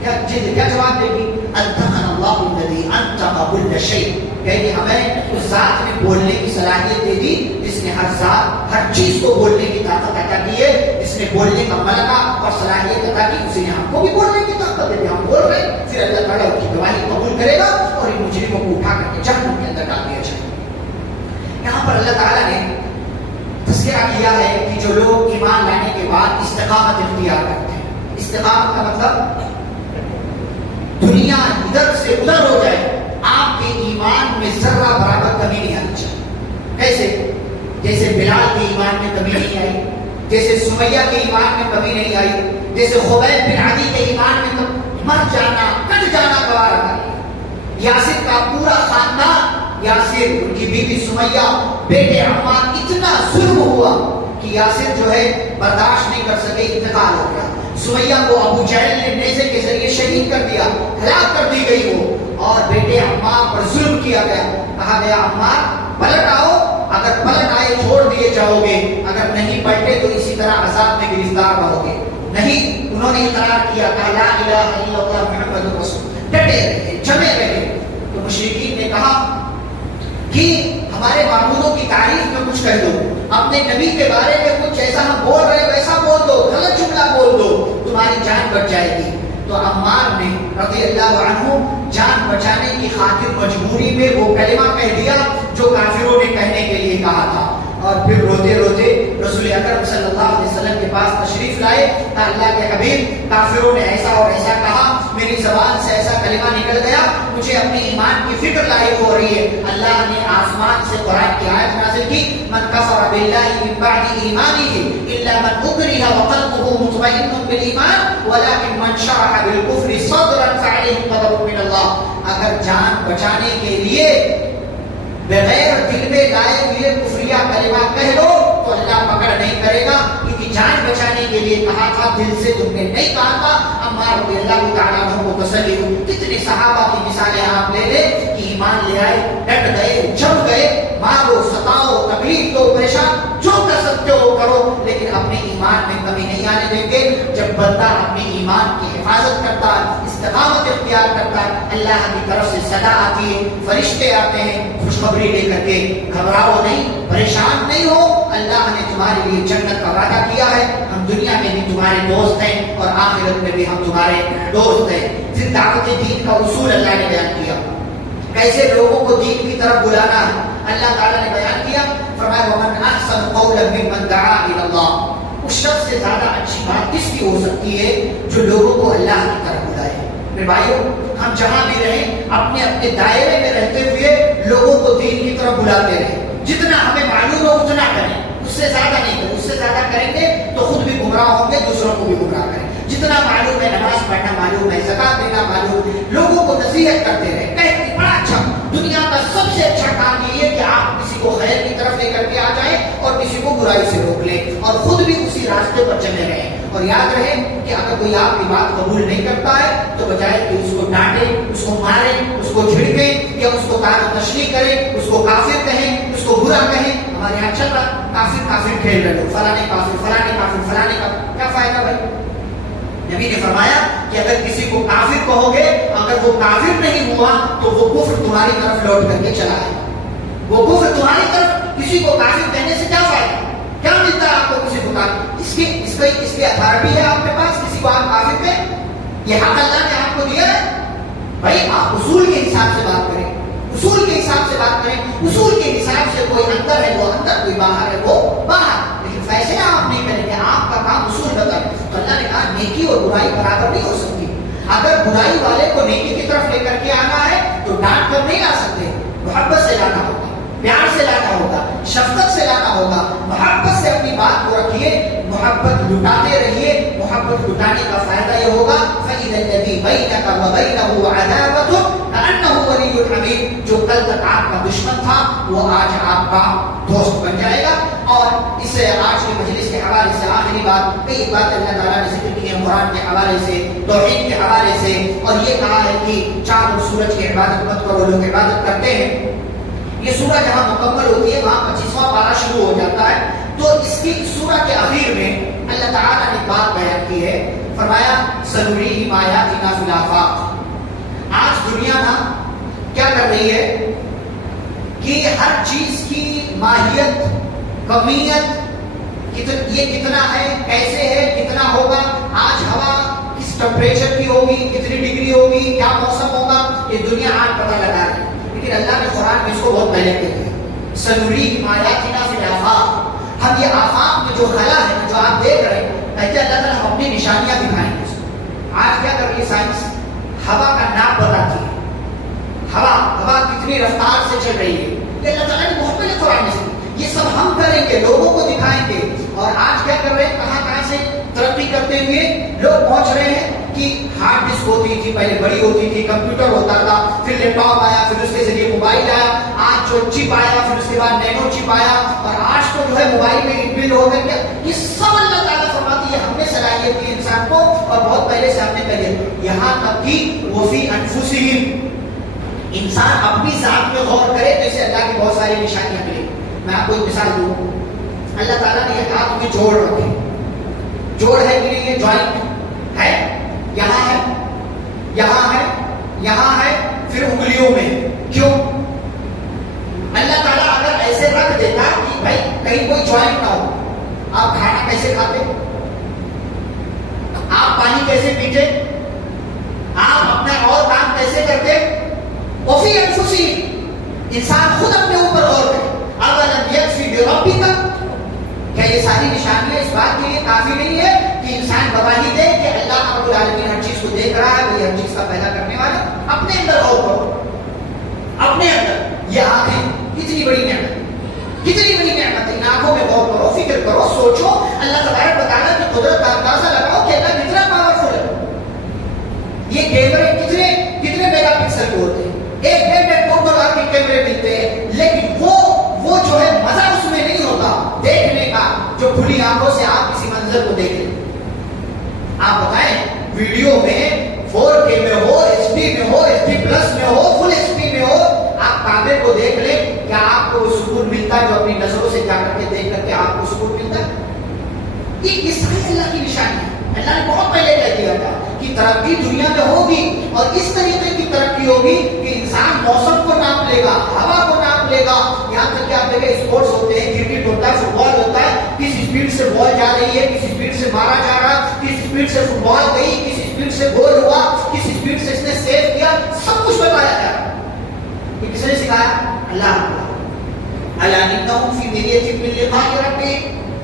کیا جواب دے گی؟ انتقنا اللہ الذی انطق کل شیء, کہ ہمیں اس ذات نے بولنے کی صلاحیت دے دی جس نے ہر ذات, ہر چیز کو بولنے کی طاقت عطا کی ہے, جس نے بولنے کا ملکہ اور صلاحیت عطا کی, اسی نے ہم کو بھی بولنے کی طاقت دے دی. ہم بول رہے ہیں, پھر اللہ تعالیٰ ان کی گواہی قبول کرے گا اور ان مجرموں کو اٹھا کر کے جہنم کے اندر ڈال دیا جائے. یہاں پر اللہ تعالیٰ نے تذکرہ کیا ہے کہ جو لوگ ایمان لانے کے بعد استقامت اختیار کرتے ہیں. استقامت کا مطلب دنیا ادھر سے ادھر ہو جائے, آپ کے ایمان میں ذرہ برابر کمی نہیں آنی چاہیے. کیسے؟ جیسے بلال کے ایمان میں کمی نہیں آئی, جیسے سمیہ کے ایمان میں کمی نہیں آئی, جیسے خبیب بن عدی کے ایمان میں مر جانا, کٹ جانا گوارا کر. یاسر کا پورا خاندان, یاسر, ان کی بیوی سمیہ, بیٹے عمار, اتنا ظلم ہوا کہ یاسر جو ہے برداشت نہیں کر سکے, انتقال ہو گیا. سمیہ کو ابو جہل نے نیزے کے ذریعے شہید کر دیا, ہلاک کر دی گئی وہ, اور بیٹے عمار پر ظلم کیا گیا. کہا گیا عمار پلٹ آؤ, اگر پلٹ آئے چھوڑ دیے جاؤ گے, اگر نہیں پلٹے تو اسی طرح عذاب میں گرفتار رہو گے. نہیں, انہوں نے اقرار کیا, کہا لا الہ الا اللہ محمد رسول, ڈٹے رہے, جمے رہے. تو مشرکین نے کہا کہ ہمارے معبودوں کی تعریف میں کچھ کہہ دو, اپنے نبی کے بارے میں کچھ ایسا ہم بول رہے ویسا بول دو, غلط جملہ بول دو, تمہاری جان بچ جائے گی. تو عمار نے رضی اللہ عنہ جان بچانے کی خاطر مجبوری میں وہ کلمہ کہہ دیا جو کافروں نے کہنے کے لیے کہا تھا, اور پھر روتے روتے رسول اکرم صلی اللہ علیہ وسلم کے پاس تشریف لائے. اللہ کے حبیب, کافروں نے ایسا اور ایسا کہا, میری زبان سے ایسا کلمہ نکل گیا, مجھے اپنے ایمان کی فکر لاحق ہو رہی ہے. اللہ نے آسمان سے قرآن کی آیت نازل کی, من کفر باللہ من بعد ایمانہ الا من اکرہ وقلبہ مطمئن بالایمان ولکن من شرح بالکفر صدرا فعلیہ غضب من اللہ. اگر جان بچانے کے لیے بغیر دل میں لائے ہوئے کفریہ کلمہ کہہ لو تو اللہ پکڑ نہیں کرے گا, کیونکہ جان بچانے کے لیے کہا تھا, دل سے تم نے نہیں کہا تھا. عمار رضی اللہ تعالیٰ عنہ کو تسلی ہو. کتنے صحابہ کی مثالیں آپ لے لیں کہ ایمان لے آئے, ڈٹ گئے, جم گئے, مارو, ستاؤ, تکلیف دو, پریشان, جو کر سکتے ہو کرو, لیکن اپنے ایمان میں کمی نہیں آنے دیں گے. جب بندہ اپنے ایمان کی حفاظت کرتا ہے، استقامت اختیار کرتا ہے، اللہ کی طرف سے صدا آتی ہے، فرشتے آتے ہیں خوشخبری لے کر کے، گھبراؤ نہیں، پریشان نہیں ہو، اللہ نے تمہارے لیے جنت کا وعدہ کیا ہے، ہم دنیا میں بھی تمہارے دوست ہیں اور آخرت میں بھی ہم تمہارے دوست ہیں۔ پھر دعوت دین کا اصول اللہ نے بیان کیا، کیسے لوگوں کو دین کی طرف بلانا ہے، اللہ تعالیٰ نے بیان کیا، فرمایا وَمَنْ أَحْسَنُ قَوْلًا مِّمَّنْ دَعَا إِلَى اللَّهِ۔ اس شخص سے زیادہ اچھی بات کس کی ہو سکتی ہے جو لوگوں کو اللہ کی طرف بلائے۔ میرے بھائیو، ہم جہاں بھی رہیں اپنے اپنے دائرے میں رہتے ہوئے لوگوں کو دین کی طرف بلاتے رہیں، جتنا ہمیں معلوم ہو اتنا کریں، اس سے زیادہ نہیں کریں، اس سے زیادہ کریں گے تو خود بھی گمراہ ہوں گے، دوسروں کو بھی گمراہ کریں۔ جتنا معلوم ہے نماز پڑھنا معلوم ہے، زکات دینا معلوم ہے، لوگوں کو نصیحت کرتے رہے، کہتے بڑا اچھا، دنیا کا سب سے اچھا کام یہ ہے کہ آپ کسی کو خیر کی طرف لے کر کے آ جائیں اور کسی کو برائی سے روک لیں اور خود بھی اسی راستے پر چلے رہیں۔ اور یاد رہے کہ اگر کوئی آپ کی بات قبول نہیں کرتا ہے تو بجائے کہ اس کو ڈانٹے، اس کو مارے، اس کو جھڑکیں یا اس کو تان و تشریح کریں، اس کو کافر کہیں، اس کو برا کہیں۔ ہمارے یہاں چل رہا کافر کافر کھیل رہے لوگ، فلانے کافر فلانے کافر فلانے کا کیا فائدہ بھائی؟ نبی نے فرمایا کہ اگر کسی کو کافر کہو گے، اگر وہ کافر نہیں ہوا تو وہ کفر تمہاری طرف لوٹ کر کے چلا ہے، وہ کفر تمہاری طرف۔ کسی کو کافر کہنے سے کیا فائدہ، کیا ملتا ہے آپ کو کسی کو کافر؟ اس کی اتھارٹی ہے آپ کے پاس کسی کو آپ کافر پہ؟ یہ حق اللہ نے آپ کو دیا ہے بھائی، آپ اصول کے حساب سے بات کریں، اصول کے حساب سے بات کریں، اصول کے حساب سے کوئی اندر ہے وہ اندر، کوئی باہر ہے وہ باہر، لیکن فیصلے آپ نہیں کریں گے، آپ کا کام اصول بتائیں۔ تو اللہ نے کہا نیکی اور برائی برابر نہیں ہو سکتی، اگر برائی والے کو نیکی کی طرف لے کر کے آنا ہے تو ڈانٹ کر نہیں لا سکتے، محبت سے لانا ہوگا، پیار سے لانا ہوگا، شفقت سے لانا ہوگا، محبت سے اپنی بات کو رکھیے، محبت لٹاتے رہیے، محبت لٹانے کا فائدہ یہ ہوگا فَإِذَا الَّذِي بَيْنَكَ وَبَيْنَهُ عَدَاوَةٌ كَأَنَّهُ وَلِيٌّ حَمِيمٌ، جو کل تک آپ کا دشمن تھا وہ آج آپ کا دوست بن جائے گا۔ اور اس آج کے مجلس کے حوالے سے آخری بات، کئی بات اللہ تعالیٰ نے ذکر کی ہے قرآن کے حوالے سے، توحید کے حوالے سے، اور یہ کہا ہے کہ چاند اور سورج کی عبادت مت کرو، لوگ عبادت کرتے ہیں۔ یہ سورہ جہاں مکمل ہوتی ہے وہاں 25واں پارہ شروع ہو جاتا ہے، تو اس کی سورہ کے اخیر میں اللہ تعالیٰ نے بات بیان کی ہے، فرمایا سنریہم آیاتنا فی الآفاق۔ آج دنیا نا کیا کر رہی ہے کہ ہر چیز کی ماہیت، کمیت، یہ کتنا ہے، کیسے ہے، کتنا ہوگا، آج ہوا کس ٹمپریچر کی ہوگی، کتنی ڈگری ہوگی، کیا موسم ہوگا، یہ دنیا آج پتہ لگا رہی ہے۔ لیکن اللہ نے قرآن میں اس کو بہت پہلے کہہ دیا، سنریہم آیاتنا فی الآفاق۔ ہم یہ آفاق میں جو خلا ہے، جو آپ دیکھ رہے ہیں، کہتے اللہ تعالیٰ ہم اپنی نشانیاں دکھائیں گے۔ آج کیا کر رہی ہے سائنس؟ ہوا کا ناپ بتاتی ہے، ہوا کتنی رفتار سے چل رہی ہے، یہ اللہ تعالیٰ نے بہت پہلے قرآن میں سے، یہ سب ہم کریں گے، لوگوں کو دکھائیں گے۔ اور آج کیا کر رہے ہیں، کہاں کہاں سے ترقی کرتے ہوئے لوگ پہنچ رہے ہیں کہ ہارڈ ڈسک ہوتی تھی، پہلے بڑی ہوتی تھی، کمپیوٹر ہوتا تھا، پھر لیپ ٹاپ آیا، پھر اس کے ذریعے موبائل آیا، آج جو چپ آیا، پھر اس کے بعد نینو چپ آیا، اور آج تو جو ہے موبائل میں انبلڈ ہو گیا۔ یہ سب اللہ تعالیٰ فرماتی ہے ہم نے صلاحیت دی انسان کو، اور بہت پہلے سے ہم نے کہی ہے، یہاں تک کہ وفی انفسہم، انسان اپنی ذات میں غور کرے تو اسے اللہ کی بہت ساری نشانیاں ملیں۔ میں آپ کو ایک مثال دوں، اللہ تعالیٰ نے یہ ہاتھ میں جوڑ رکھے، جوڑ ہے کہ نہیں، یہ جوائنٹ ہے، یہاں ہے، یہاں ہے، یہاں ہے، پھر انگلیوں میں، کیوں؟ اللہ تعالیٰ اگر ایسے رکھ دیتا کہ بھائی کہیں کوئی جوائنٹ نہ ہو، آپ کھانا کیسے کھاتے، آپ پانی کیسے پیتے، آپ اپنا اور کام کیسے کرتے، وفی انفسہم، انسان خود اپنے اوپر غور کرے۔ اولم یکفی بربک، کیا یہ ساری نشانیاں اس بات کے لیے کافی نہیں ہے کہ انسان گواہی دے کہ اللہ رب العالمین ہر چیز کو دیکھ رہا ہے، وہی ہر چیز کا پیدا کرنے والا؟ اپنے اندر غور کرو، اپنے اندر یہ آنکھیں کتنی بڑی نعمت، کتنی بڑی نعمت ہے، ان آنکھوں میں غور کرو، فکر کرو، سوچو، اللہ تبارک و تعالیٰ کی قدرت کا اندازہ لگاؤ کہ اللہ کتنا پاورفل ہے۔ یہ کیمرے کتنے میگا پکسل کے ہوتے ہیں، $1.5 کے کیمرے ملتے ہیں، لیکن وہ جو ہے مزہ اس میں نہیں ہوتا دیکھنے کا جو کھلی آنکھوں سے آپ کسی منظر کو دیکھ لیں۔ آپ بتائیں ویڈیو میں 4K میں ہو، HD میں ہو، HD+ میں ہو، فل HP میں ہو، آپ کعبے کو دیکھ لیں، کیا آپ کو سکون ملتا ہے جو اپنی نظروں سے جا کر کے دیکھ کر کے آپ کو سکون ملتا ہے؟ یہ ساری اللہ کی نشانی ہے، اللہ نے بہت پہلے کہہ ہوگی کہ انسان موسم کو ناپ لے گا، ہوا کو ناپ لے گا، یہاں تک کہ آپ دیکھیں اسپورٹس ہوتے ہیں، کرکٹ ہوتا ہے، فٹ بال ہوتا ہے، کس اسپیڈ سے بال جا رہی ہے، کس اسپیڈ سے مارا جا رہا، کس اسپیڈ سے فٹ بال گئی، کس اسپیڈ سے گول ہوا، کس اسپیڈ سے اس نے سیو کیا، سب کچھ بتایا جا رہا ہے۔ یہ کس نے سکھایا؟ اللہ نے۔ الا انہم فی مریۃ من لقاء ربہ،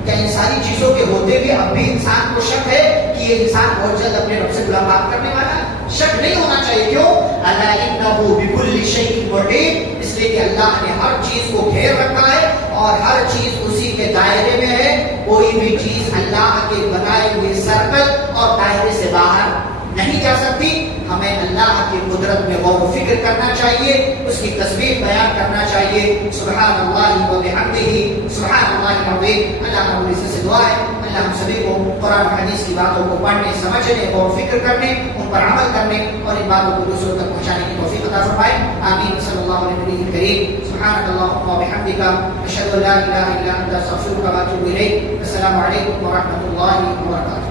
کیا ان ساری چیزوں کے ہوتے ہوئے اب بھی انسان کو شک ہے کہ یہ انسان بہت جلد اپنے رب سے ملاقات کرنے والا ہے؟ شک نہیں ہونا چاہیے۔ کیوں؟ الا انہ بکل شیء محیط، اس لیے کہ اللہ نے ہر چیز کو گھیر رکھا ہے اور ہر چیز اسی کے دائرے میں ہے، کوئی بھی چیز اللہ کے بنائے ہوئے سرکل اور دائرے سے باہر نہیں جا سکتی۔ ہمیں اللہ کی قدرت میں غور و فکر کرنا چاہیے، اس کی تصویر بیان کرنا چاہیے۔ سبحان اللہ و بحمدہ، سبحان اللہ العظیم۔ اللہ رب العزت سے دعا ہے اللہ ہم سبھی کو قرآن حدیث کی باتوں کو پڑھنے، سمجھنے، غور و فکر کرنے، ان پر عمل کرنے اور ان باتوں کو دوسروں تک پہنچانے کی توفیق عطا فرمائے۔ آمین۔ صلی اللہ علیہ وسلم کریم۔ سبحانک اللہم و بحمدک، اشہد ان لا الہ الا انت، استغفرک و اتوب الیک۔ السلام علیکم و رحمۃ اللہ وبرکاتہ۔